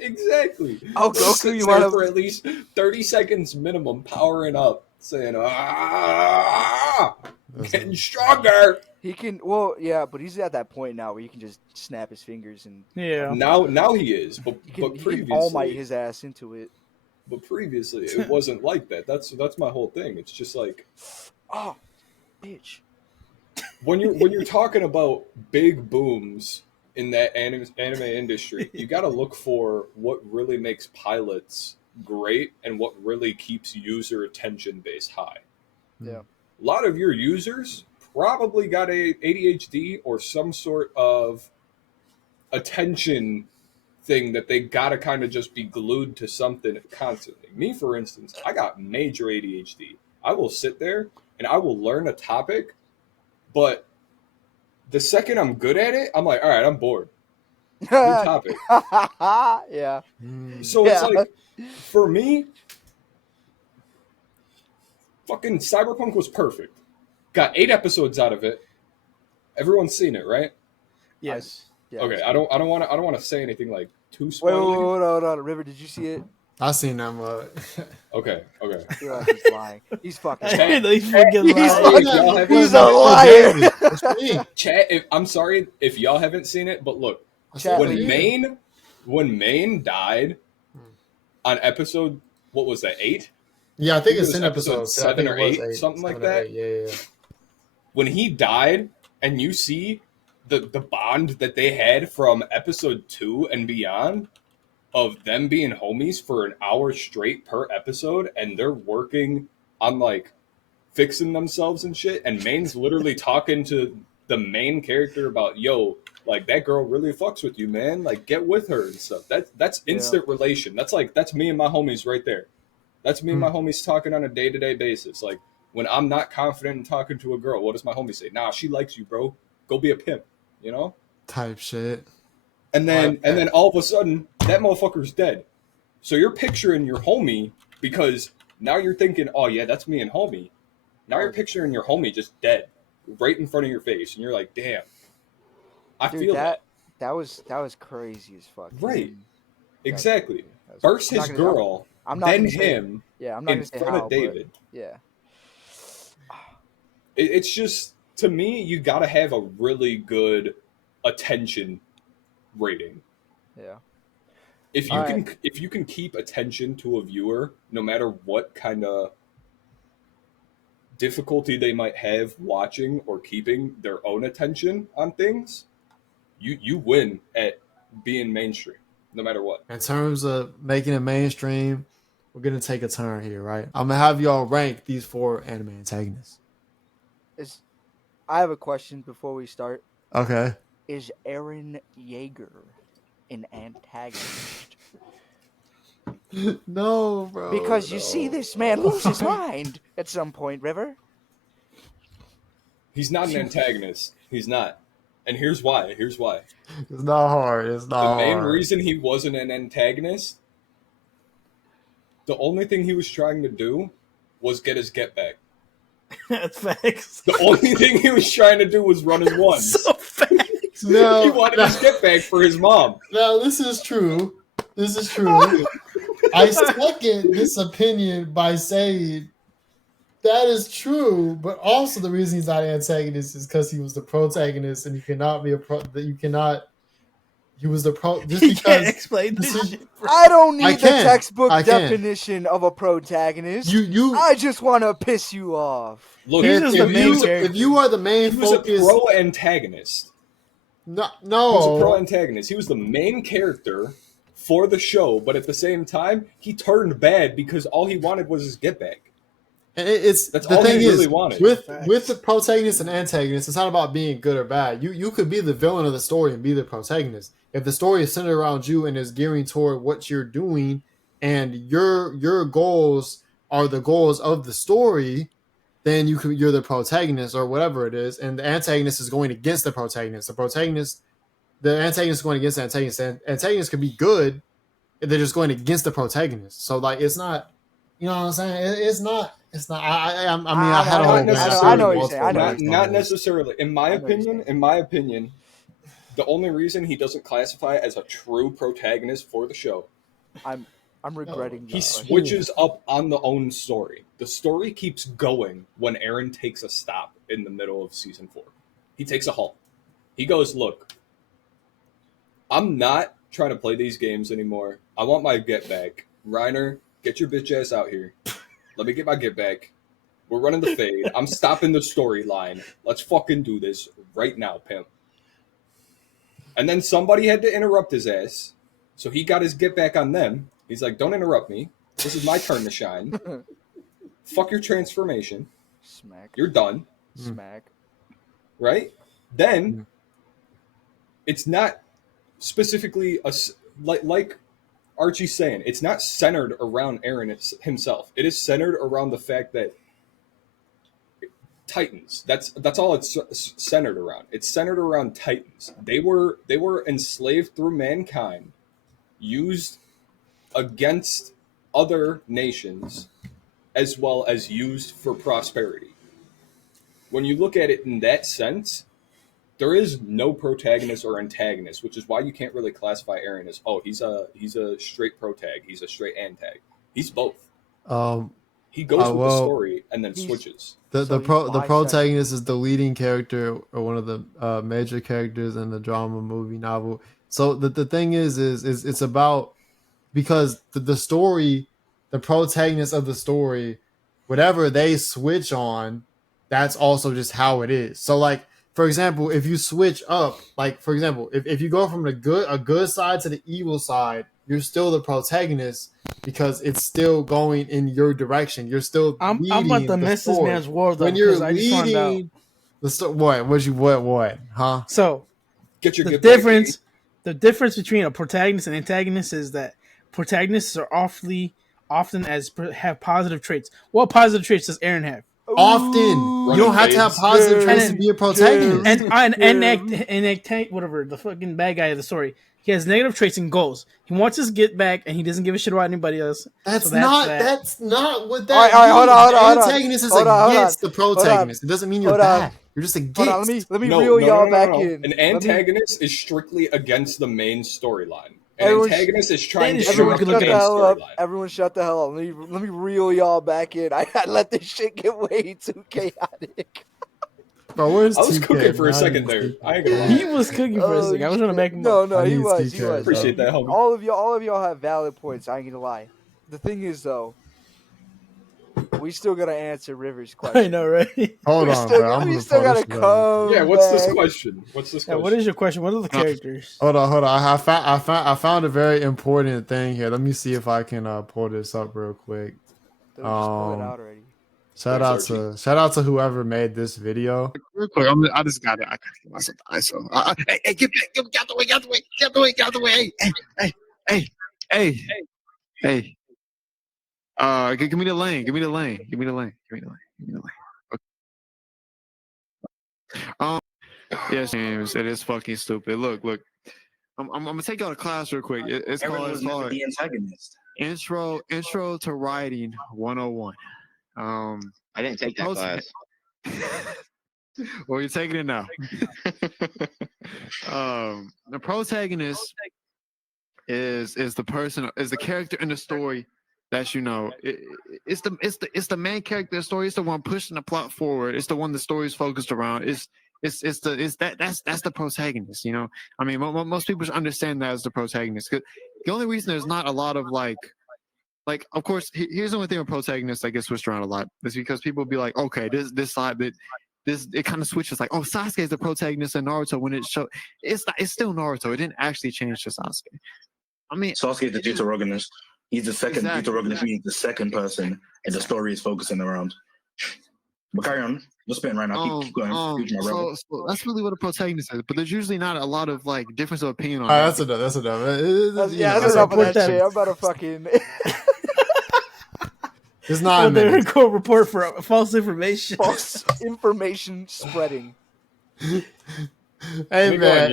Exactly. Oh, Just Goku, sits you there wanna- for at least 30 seconds minimum, powering up, saying, "Ah, That's getting it. stronger." He can, well, yeah, but he's at that point now where you can just snap his fingers and Yeah. Now he is, but he can previously, all might his ass into it. it wasn't like that. That's my whole thing. It's just like Oh, bitch. when you're talking about big booms in that anime industry, you got to look for what really makes pilots great and what really keeps user attention base high. Yeah. A lot of your users probably got a ADHD or some sort of attention thing that they gotta kind of just be glued to something constantly. Me, for instance, I got major ADHD. I will sit there and I will learn a topic, but the second I'm good at it, I'm like, all right, I'm bored. New topic. Yeah. So it's like, for me, fucking Cyberpunk was perfect. Got 8 episodes out of it. Everyone's seen it, right? Yes. Yeah. Okay, I don't want to say anything like too Wait, spoiling. hold on. River, did you see it? I seen that mug. Okay. You're like, he's lying. He's fucking lying. He's fucking He's lying. fucking- he's a liar. What you mean? Chat, I'm sorry if y'all haven't seen it, but look, Chat, when like, Maine died on episode, what was that, 8? Yeah, I think it it's was 10 episodes. episode 7 I or think it was 8, something like 7 or that. 8. Yeah. When he died, and you see the bond that they had from episode 2 and beyond, of them being homies for an hour straight per episode, and they're working on like fixing themselves and shit, and Maine's literally talking to the main character about, yo, like that girl really fucks with you, man, like get with her and stuff. That's instant relation. That's me and my homies right there. That's me and my homies talking on a day-to-day basis. Like when I'm not confident in talking to a girl, what does my homie say? Nah, she likes you, bro, go be a pimp, you know, Type shit. and then all of a sudden that motherfucker's dead. So you're picturing your homie, because now you're thinking, oh yeah, that's me and homie. Now you're picturing your homie just dead right in front of your face, and you're like, damn, I dude, feel that. that was crazy as fuck. Right. Exactly. That's- First I'm not his gonna- girl, I'm not then gonna say- him Yeah, I'm not in gonna say front how, of David. but yeah. It's just, to me, you gotta have a really good attention rating. Yeah. If you can keep attention to a viewer, no matter what kind of difficulty they might have watching or keeping their own attention on things, you win at being mainstream, no matter what. In terms of making it mainstream, we're gonna take a turn here, right? I'm gonna have y'all rank these 4 anime antagonists. I have a question before we start. Okay. Is Eren Yaeger an antagonist? No, bro. Because you see this man lose his mind at some point, River. He's not an antagonist. He's not. And here's why. It's not hard. It's not The main hard. reason he wasn't an antagonist, the only thing he was trying to do was get his get back. That's facts. The only thing he was trying to do was run his ones. So facts. No, He wanted his get back for his mom. Now, this is true. I second this opinion by saying that is true, but also the reason he's not an antagonist is because he was the protagonist, and he cannot be he was the pro just You can't because explain this shit, bro. I don't need I the can. textbook I can. definition of a protagonist. you I just want to piss you off. Look, He's just the main character. if you are the main he was a focus, pro-antagonist. no, He was a no, pro-antagonist. He was the main character for the show, but at the same time, he turned bad because all he wanted was his get back. It's That's the all thing he is really wanted. with Facts. the protagonist and antagonist. It's not about being good or bad. You could be the villain of the story and be the protagonist. If the story is centered around you and is gearing toward what you're doing, and your goals are the goals of the story, then you're the protagonist or whatever it is, and the antagonist is going against the protagonist. The antagonist is going against the antagonist. The antagonist could be good, they're just going against the protagonist. So like, it's not, you know what I'm saying? It's not. I mean, I had a whole. I know what you're saying. I know what you're Not necessarily. In my I know what you're opinion, the only reason he doesn't classify as a true protagonist for the show, I'm regretting he that. switches up on the own story. The story keeps going when Eren takes a stop in the middle of season 4. He takes a halt. He goes, look, I'm not trying to play these games anymore. I want my get back. Reiner, get your bitch ass out here. Let me get my get back. We're running the fade. I'm stopping the storyline. Let's fucking do this right now, pimp. And then somebody had to interrupt his ass. So he got his get back on them. He's like, don't interrupt me. This is my turn to shine. Fuck your transformation. Smack. You're done. Smack. Right? Then it's not specifically like Archie's saying, it's not centered around Eren himself. It is centered around the fact that Titans. That's all it's centered around. It's centered around Titans. They were enslaved through mankind, used against other nations, as well as used for prosperity. When you look at it in that sense, there is no protagonist or antagonist, which is why you can't really classify Eren as he's a straight protag, he's a straight antag. He's both. He goes with the story and then switches. The protagonist is the leading character or one of the major characters in the drama, movie, novel. So the thing is it's about, because the story, the protagonist of the story, whatever they switch on, that's also just how it is. So like, for example, if you switch up, like for example, if you go from a good side to the evil side, you're still the protagonist because it's still going in your direction. You're still I'm about to mess this man's world up. When you're leading the story, what? Huh? So get your the difference. The difference between a protagonist and antagonist is that protagonists are often have positive traits. What positive traits does Eren have? Often, you don't have to have positive traits to be a protagonist. And whatever, the fucking bad guy of the story, he has negative traits and goals. He wants his get back, and he doesn't give a shit about anybody else. That's not what that means. Hold on. The antagonist is against the protagonist. It doesn't mean you're bad. You're just against. Let me reel y'all back in. An antagonist is strictly against the main storyline. An antagonist is trying to interrupt the main storyline. Everyone shut the hell up. Let me reel y'all back in. I let this shit get way too chaotic. Bro, where's I was TK, cooking for a second there. I ain't gonna lie. He was cooking for a second. I was trying to make him up. No, he was. Appreciate that, homie. All of y'all have valid points. I ain't gonna lie. The thing is, though, we still gotta answer River's question. I know, right? Hold on, bro. We still gotta come. Yeah, what's this question? What is your question? What are the characters? Hold on. I found a very important thing here. Let me see if I can pull this up real quick. Just pull it out already. Shout out to whoever made this video. Real quick, I just got it. I gotta get myself the ISO. Hey, get out the way. Hey. Give me the lane. Okay. Yes, James, it is fucking stupid. Look. I'm gonna take y'all to class real quick. It's called the Antagonist. Intro to Writing 101. I didn't take that class. Well, you're taking it now. The protagonist is the character in the story that it's the main character of the story. It's the one pushing the plot forward. It's the one the story is focused around. That's the protagonist. I mean, most people should understand that as the protagonist. 'Cause the only reason there's not a lot of like, of course, here's the only thing with protagonists that gets switched around a lot. Is because people be like, okay, this side that it kind of switches, like, oh, Sasuke is the protagonist in Naruto when it's still Naruto. It didn't actually change to Sasuke. I mean, Sasuke is the deuteragonist. He's the second deuteragonist, means the second person, and the story is focusing around. But carry on. You're spitting right now. Keep going. So that's really what a protagonist is. But there's usually not a lot of like difference of opinion on that. That's enough. That's enough of that shit. I'm about to fucking. It's not. They report for false information. False information spreading. Hey man,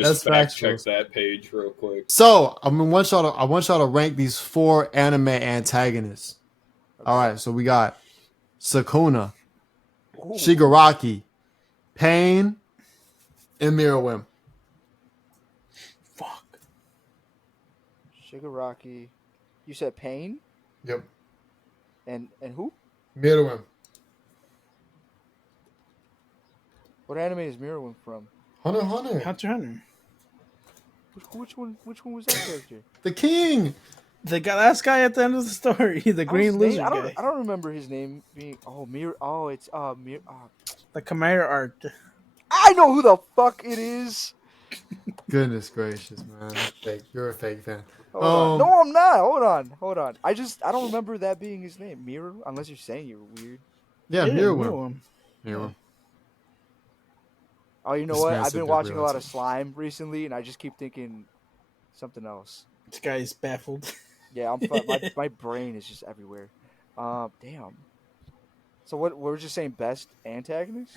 that's factual. Check that page real quick. So I want y'all to rank these 4 anime antagonists. Okay. All right, so we got Sukuna, Shigaraki, Pain, and Meruem. Fuck. Shigaraki. You said Pain? Yep. And who? Meruem. What anime is Meruem from? Hunter. Hunter. Which one was that character? The king. The last guy at the end of the story, the green lizard guy. I don't remember his name being. The Chimera art. I know who the fuck it is. Goodness gracious, man. Fake. You're a fake fan. Hold on. No, I'm not. Hold on. I don't remember that being his name. Miru? Unless you're saying you're weird. Yeah, Mirror. Oh, you know This what? man I've said been that watching a real lot of time. slime recently, and I just keep thinking something else. This guy's baffled. Yeah, my brain is just everywhere. Damn. So what? We're just saying best antagonist.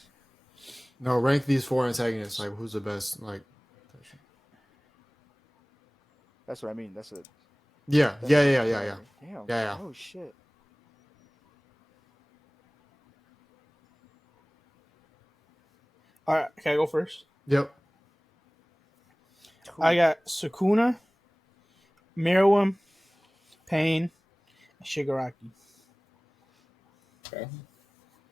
No, rank these 4 antagonists. Like, who's the best? Like, That's what I mean. That's a. yeah. Damn. Yeah. Oh shit. All right, can I go first? Yep. I got Sukuna, Miriam, Pain, and Shigaraki. Okay.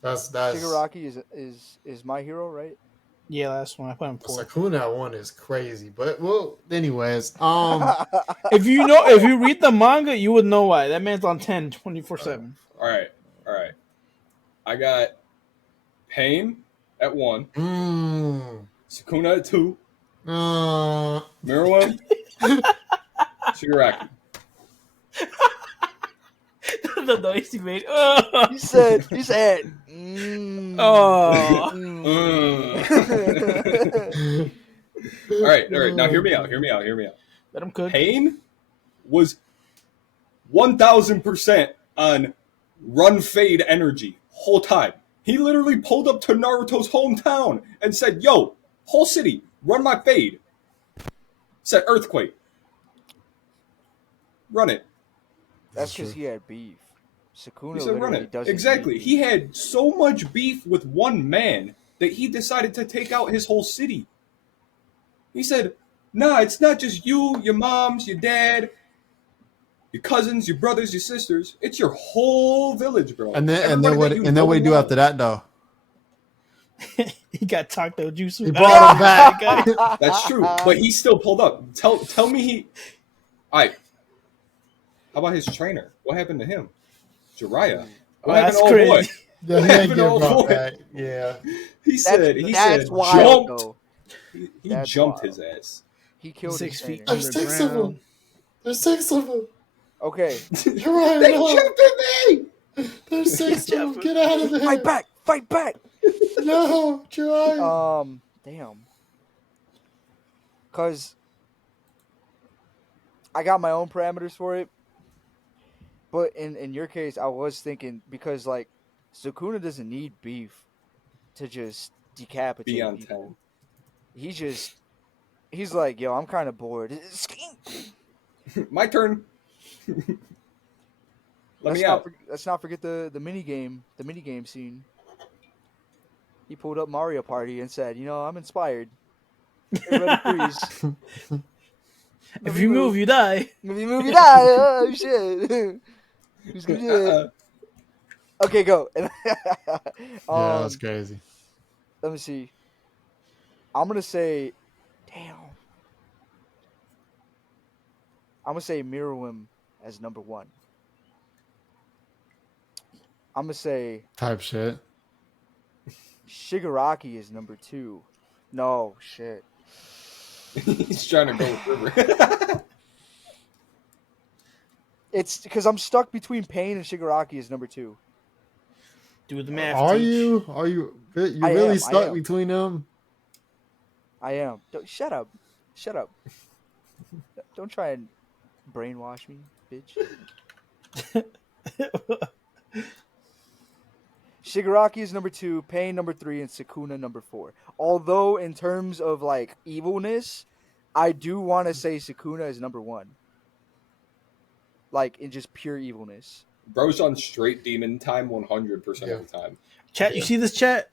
That's Shigaraki is my hero, right? Yeah, last one. I put him fourth. Sakuna one is crazy. But well, anyways, If you read the manga, you would know why. That man's on 10 24/7. All right. I got Pain at 1, Sukuna at 2, Miriam, Shigaraki. The noise he made. He said. Oh. All right. Now hear me out. Let him cook. Pain was 1,000% on run fade energy whole time. He literally pulled up to Naruto's hometown and said, "Yo, whole city, run my fade." Said earthquake. Run it. That's because he had beef. Sukuna He said run literally it. doesn't. Exactly. need He beef. had so much beef with one man that he decided to take out his whole city. He said, "Nah, it's not just you, your moms, your dad, your cousins, your brothers, your sisters. It's your whole village, bro." and then Everybody what that you and then know what do you do love. after that though? He got taco juice. He brought him back. That's true, but he still pulled up. Tell me he. All right. How about his trainer? What happened to him? Jiraiya. What happened That's to old crazy. boy? Yeah, What he ain't happened to get old brought boy? back. Yeah. He said That's wild, jumped. though. He That's jumped wild. his ass. He killed 6 his feet trainer. There's 6 of them. underground. There's 6 of them. Okay, You're right. They No. jumped at me. There's 6 of them. Get out of there. fight back. No, Jiraiya. Damn. Cause I got my own parameters for it, but in your case, I was thinking because like Sukuna doesn't need beef to just decapitate Be on people. 10. He's like, yo, I'm kind of bored. My turn. Let me out. Let's not forget the mini game scene. He pulled up Mario Party and said, I'm inspired. Everybody freeze. If you move, you die. If you move, you die. Oh, shit. Who's going to do it? Okay, go. Yeah, that's crazy. Let me see. I'm going to say, damn. I'm going to say Miriam as number 1. I'm going to say Type shit. Shigaraki is number 2. No, shit. He's trying to go with River. It's because I'm stuck between Pain and Shigaraki as number 2. Do the math. Are teach. you? Are you? You I really am, stuck between them? I am. Shut up. Don't try and brainwash me, bitch. Shigaraki is number 2, Pain number 3, and Sukuna number 4. Although in terms of like evilness, I do want to say Sukuna is number 1. Like in just pure evilness. Bro's on straight demon time 100% of the time. Chat, you see this chat?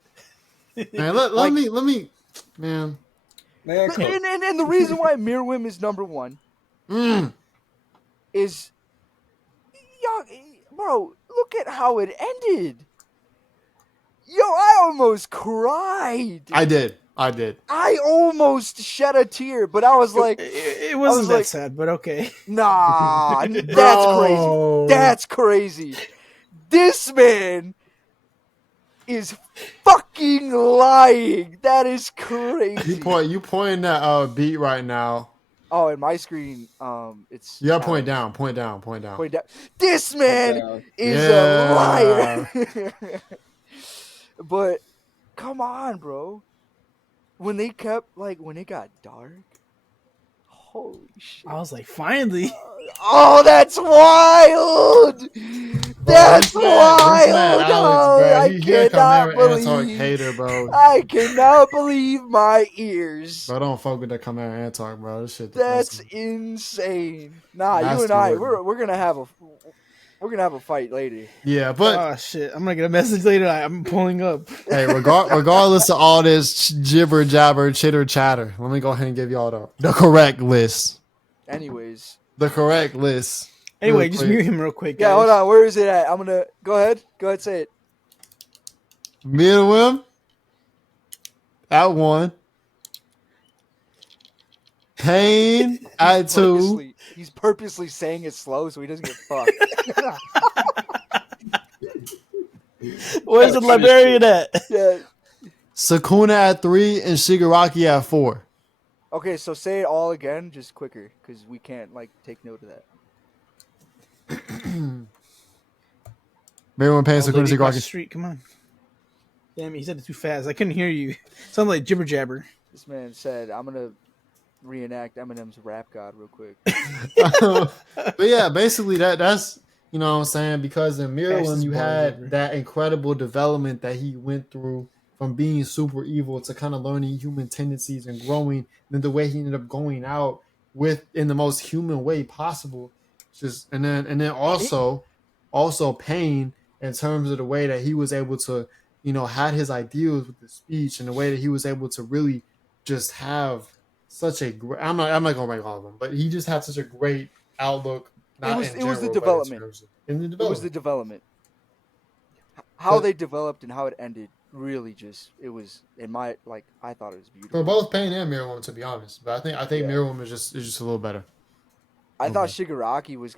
Man, let me, man. Man, cook. And the reason why Miriam is number 1 is, bro, look at how it ended. Yo, I almost cried. I did. I almost shed a tear, but I was like, It wasn't that sad, but okay. nah, that's crazy. That's crazy. This man, is fucking lying. That is crazy. You pointing that beat right now. Oh, in my screen, it's You gotta point down. Point down. This man down. is a Yeah. liar. But come on, bro. When it got dark, holy shit. I was like, finally. Oh, that's wild! That's This man, wild! Alex, Oh, bro. I Here come cannot Aaron Antark believe. hater, bro. I cannot believe my ears. Bro, don't fuck with that come Aaron Antark, bro. This shit That's depressing. insane. Nah, you Nasty and I, word. we're gonna have a fight later. Yeah, but Oh shit! I'm gonna get a message later. I'm pulling up. hey, regardless of all this jibber jabber, chitter chatter, let me go ahead and give y'all the correct list. Anyways, The correct list. Anyway, Real just quick. mute him real quick. yeah, Guys. hold on. Where is it at? I'm gonna go ahead. Go ahead, say it. Midwim at 1. Pain at 2. He's purposely saying it slow so he doesn't get fucked. Where's the librarian at? Yeah. Sakuna at 3 and Shigaraki at 4. Okay, so say it all again, just quicker, because we can't take note of that. Everyone paying Oh, lady Sakuna across the Shigaraki. street. Come on. Damn, he said it too fast. I couldn't hear you. Sounded like jibber jabber. This man said, "I'm gonna reenact Eminem's Rap God real quick." But yeah, basically that's you know what I'm saying, because in Mirror Fastest you bars had ever. that incredible development that he went through from being super evil to kind of learning human tendencies and growing, and the way he ended up going out with in the most human way possible. Just and then also Pain in terms of the way that he was able to, had his ideals with the speech and the way that he was able to really just have such a great, I'm not gonna rank all of them, but he just had such a great outlook. Not It in was the general, but in development. terms of- in the It development. was the development. How But- they developed and how it ended really it was in my I thought it was beautiful. for both Pain and Mirror Woman, to be honest. But I think Yeah. Mirror Woman is just a little better. I thought Okay. Shigaraki was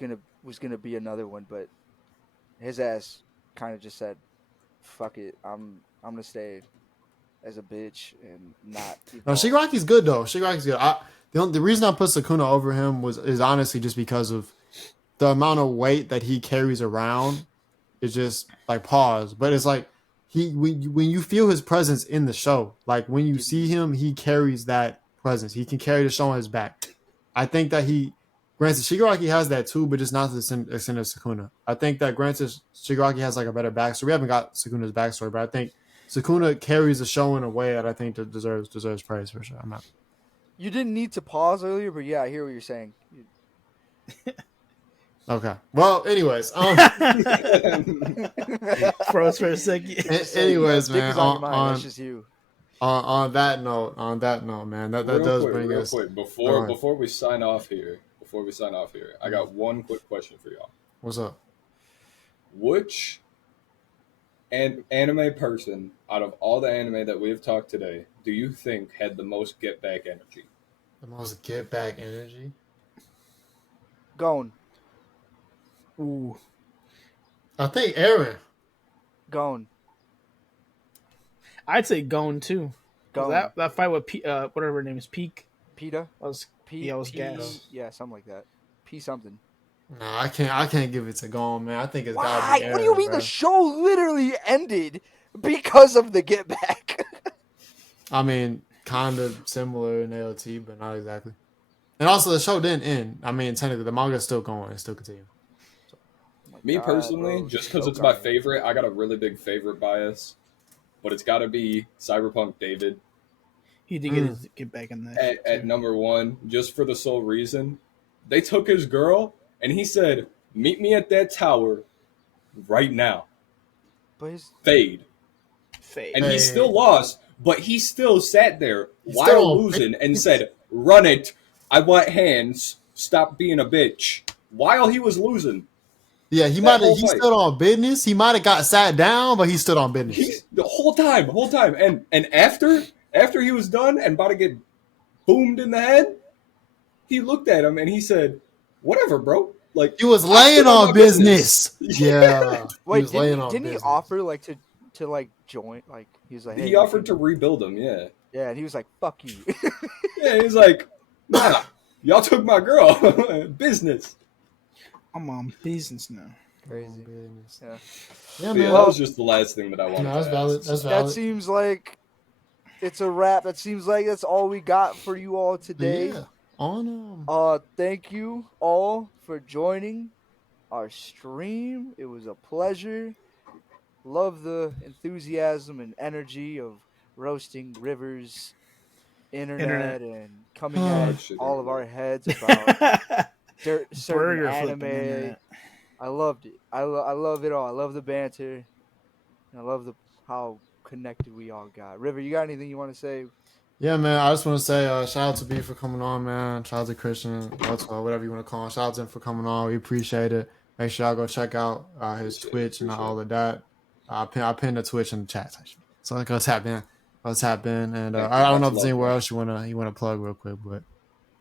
gonna be another one, but his ass kind of just said, "Fuck it, I'm gonna stay as a bitch and not." No, Shigaraki's good though. Shigaraki's good. The reason I put Sakuna over him is honestly just because of the amount of weight that he carries around. It's just like pause, but it's like when you feel his presence in the show, like when you see him, he carries that presence. He can carry the show on his back. I think that granted Shigaraki has that too, but just not to the extent of Sakuna. I think that granted Shigaraki has a better backstory. We haven't got Sakuna's backstory, but I think Sakuna carries the show in a way that I think that deserves praise for sure. You didn't need to pause earlier, but yeah, I hear what you're saying. Okay. Well, anyways, Froze for a second. anyways, Dick man. is on your mind. That's just you. On that note, man, that does bring real us. quick before we sign off here. I got one quick question for y'all. What's up? Which anime person out of all the anime that we've talked today do you think had the most get back energy? The most get back energy. Gone. Ooh. I think Eren. Gone. I'd say Gon too. Gone. That fight with whatever her name is, Peak, PETA. was P. yeah, it was P- gas. Yeah, something like that. P something. No, I can't give it to Gon, man. I think it's gotta Why? be Eren. What do you mean bro. the show literally ended because of the get back? I mean, kind of similar in AOT, but not exactly. And also, the show didn't end. I mean, technically, the manga's still going. It's still continuing. Me God, personally, bro, just because so it's my kind. favorite, I got a really big favorite bias, but it's got to be Cyberpunk David He did get back in that. at number one, just for the sole reason they took his girl and he said, "Meet me at that tower right now." But his, Fade. Fade. And he Hey. still lost, but he still sat there He's while still on losing and said, "Run it. I want hands. Stop being a bitch." While he was losing. Yeah, he That might have. whole He fight. stood on business. He might have got sat down, but he stood on business. He's the whole time. And after he was done and about to get boomed in the head, he looked at him and he said, "Whatever, bro." Like He was I laying stood on my business. Yeah. wait, he was laying on didn't he business. offer to to like join. Like he was like, hey, He offered to rebuild him. Yeah. Yeah, and he was like, "Fuck you." Yeah. He's like, nah, y'all took my girl. Business. I'm on business now. Crazy. Business. Yeah. Yeah, But man. yeah, that was just the last thing that I wanted No, to that's ask. valid. That's That valid. seems like it's a wrap. That seems like that's all we got for you all today. Yeah. On Thank you all for joining our stream. It was a pleasure. Love the enthusiasm and energy of roasting Rivers, internet, and coming Dog at shit, all of our internet. heads about certain Burger flipping anime. internet. I loved it. I love it all. I love the banter. And I love how connected we all got. River, you got anything you want to say? Yeah, man. I just want to say shout out to B for coming on, man. Shout out to Christian, whatever you want to call him. Shout out to him for coming on. We appreciate it. Make sure y'all go check out his Twitch and all of that. I pinned the Twitch in the chat section. So go tap in. Go tap in. And Thank you. I don't know Much if there's love, anywhere bro. else you wanna plug real quick, but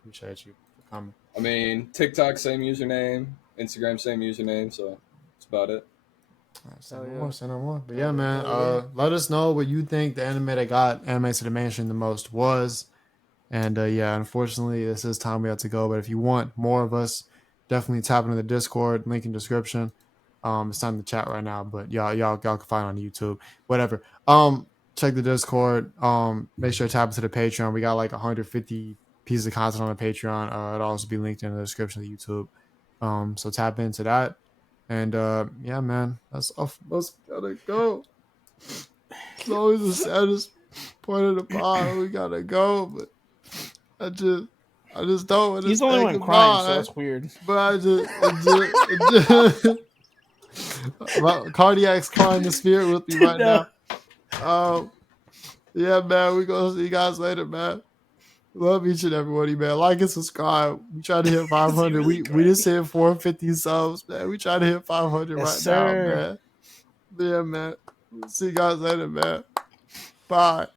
appreciate you for coming. I mean, TikTok, same username. Instagram, same username. So that's about it. All right, say Hell no yeah. more, say no more. But Hell yeah, man. yeah. Let us know what you think the anime that got anime to the mainstream the most was. And yeah, unfortunately, this is time we have to go. But if you want more of us, definitely tap into the Discord, link in description. It's not in the chat right now, but y'all can find it on YouTube, whatever. Check the Discord. Make sure to tap into the Patreon. We got like 150 pieces of content on the Patreon. It'll also be linked in the description of YouTube. So tap into that. And yeah, man, that's off. Let's gotta go. It's always the saddest point of the pod. We gotta go, but I just don't want to He's the only say one crying, so goodbye. that's weird. But my cardiac's crying the spirit with me right No. now. Yeah, man, we gonna see you guys later, man. Love each and every one of you, man. Like and subscribe. We try to hit 500. really We just hit 450 subs, man. We try to hit 500 Yes, right sir. now, man. Yeah, man. See you guys later, man. Bye.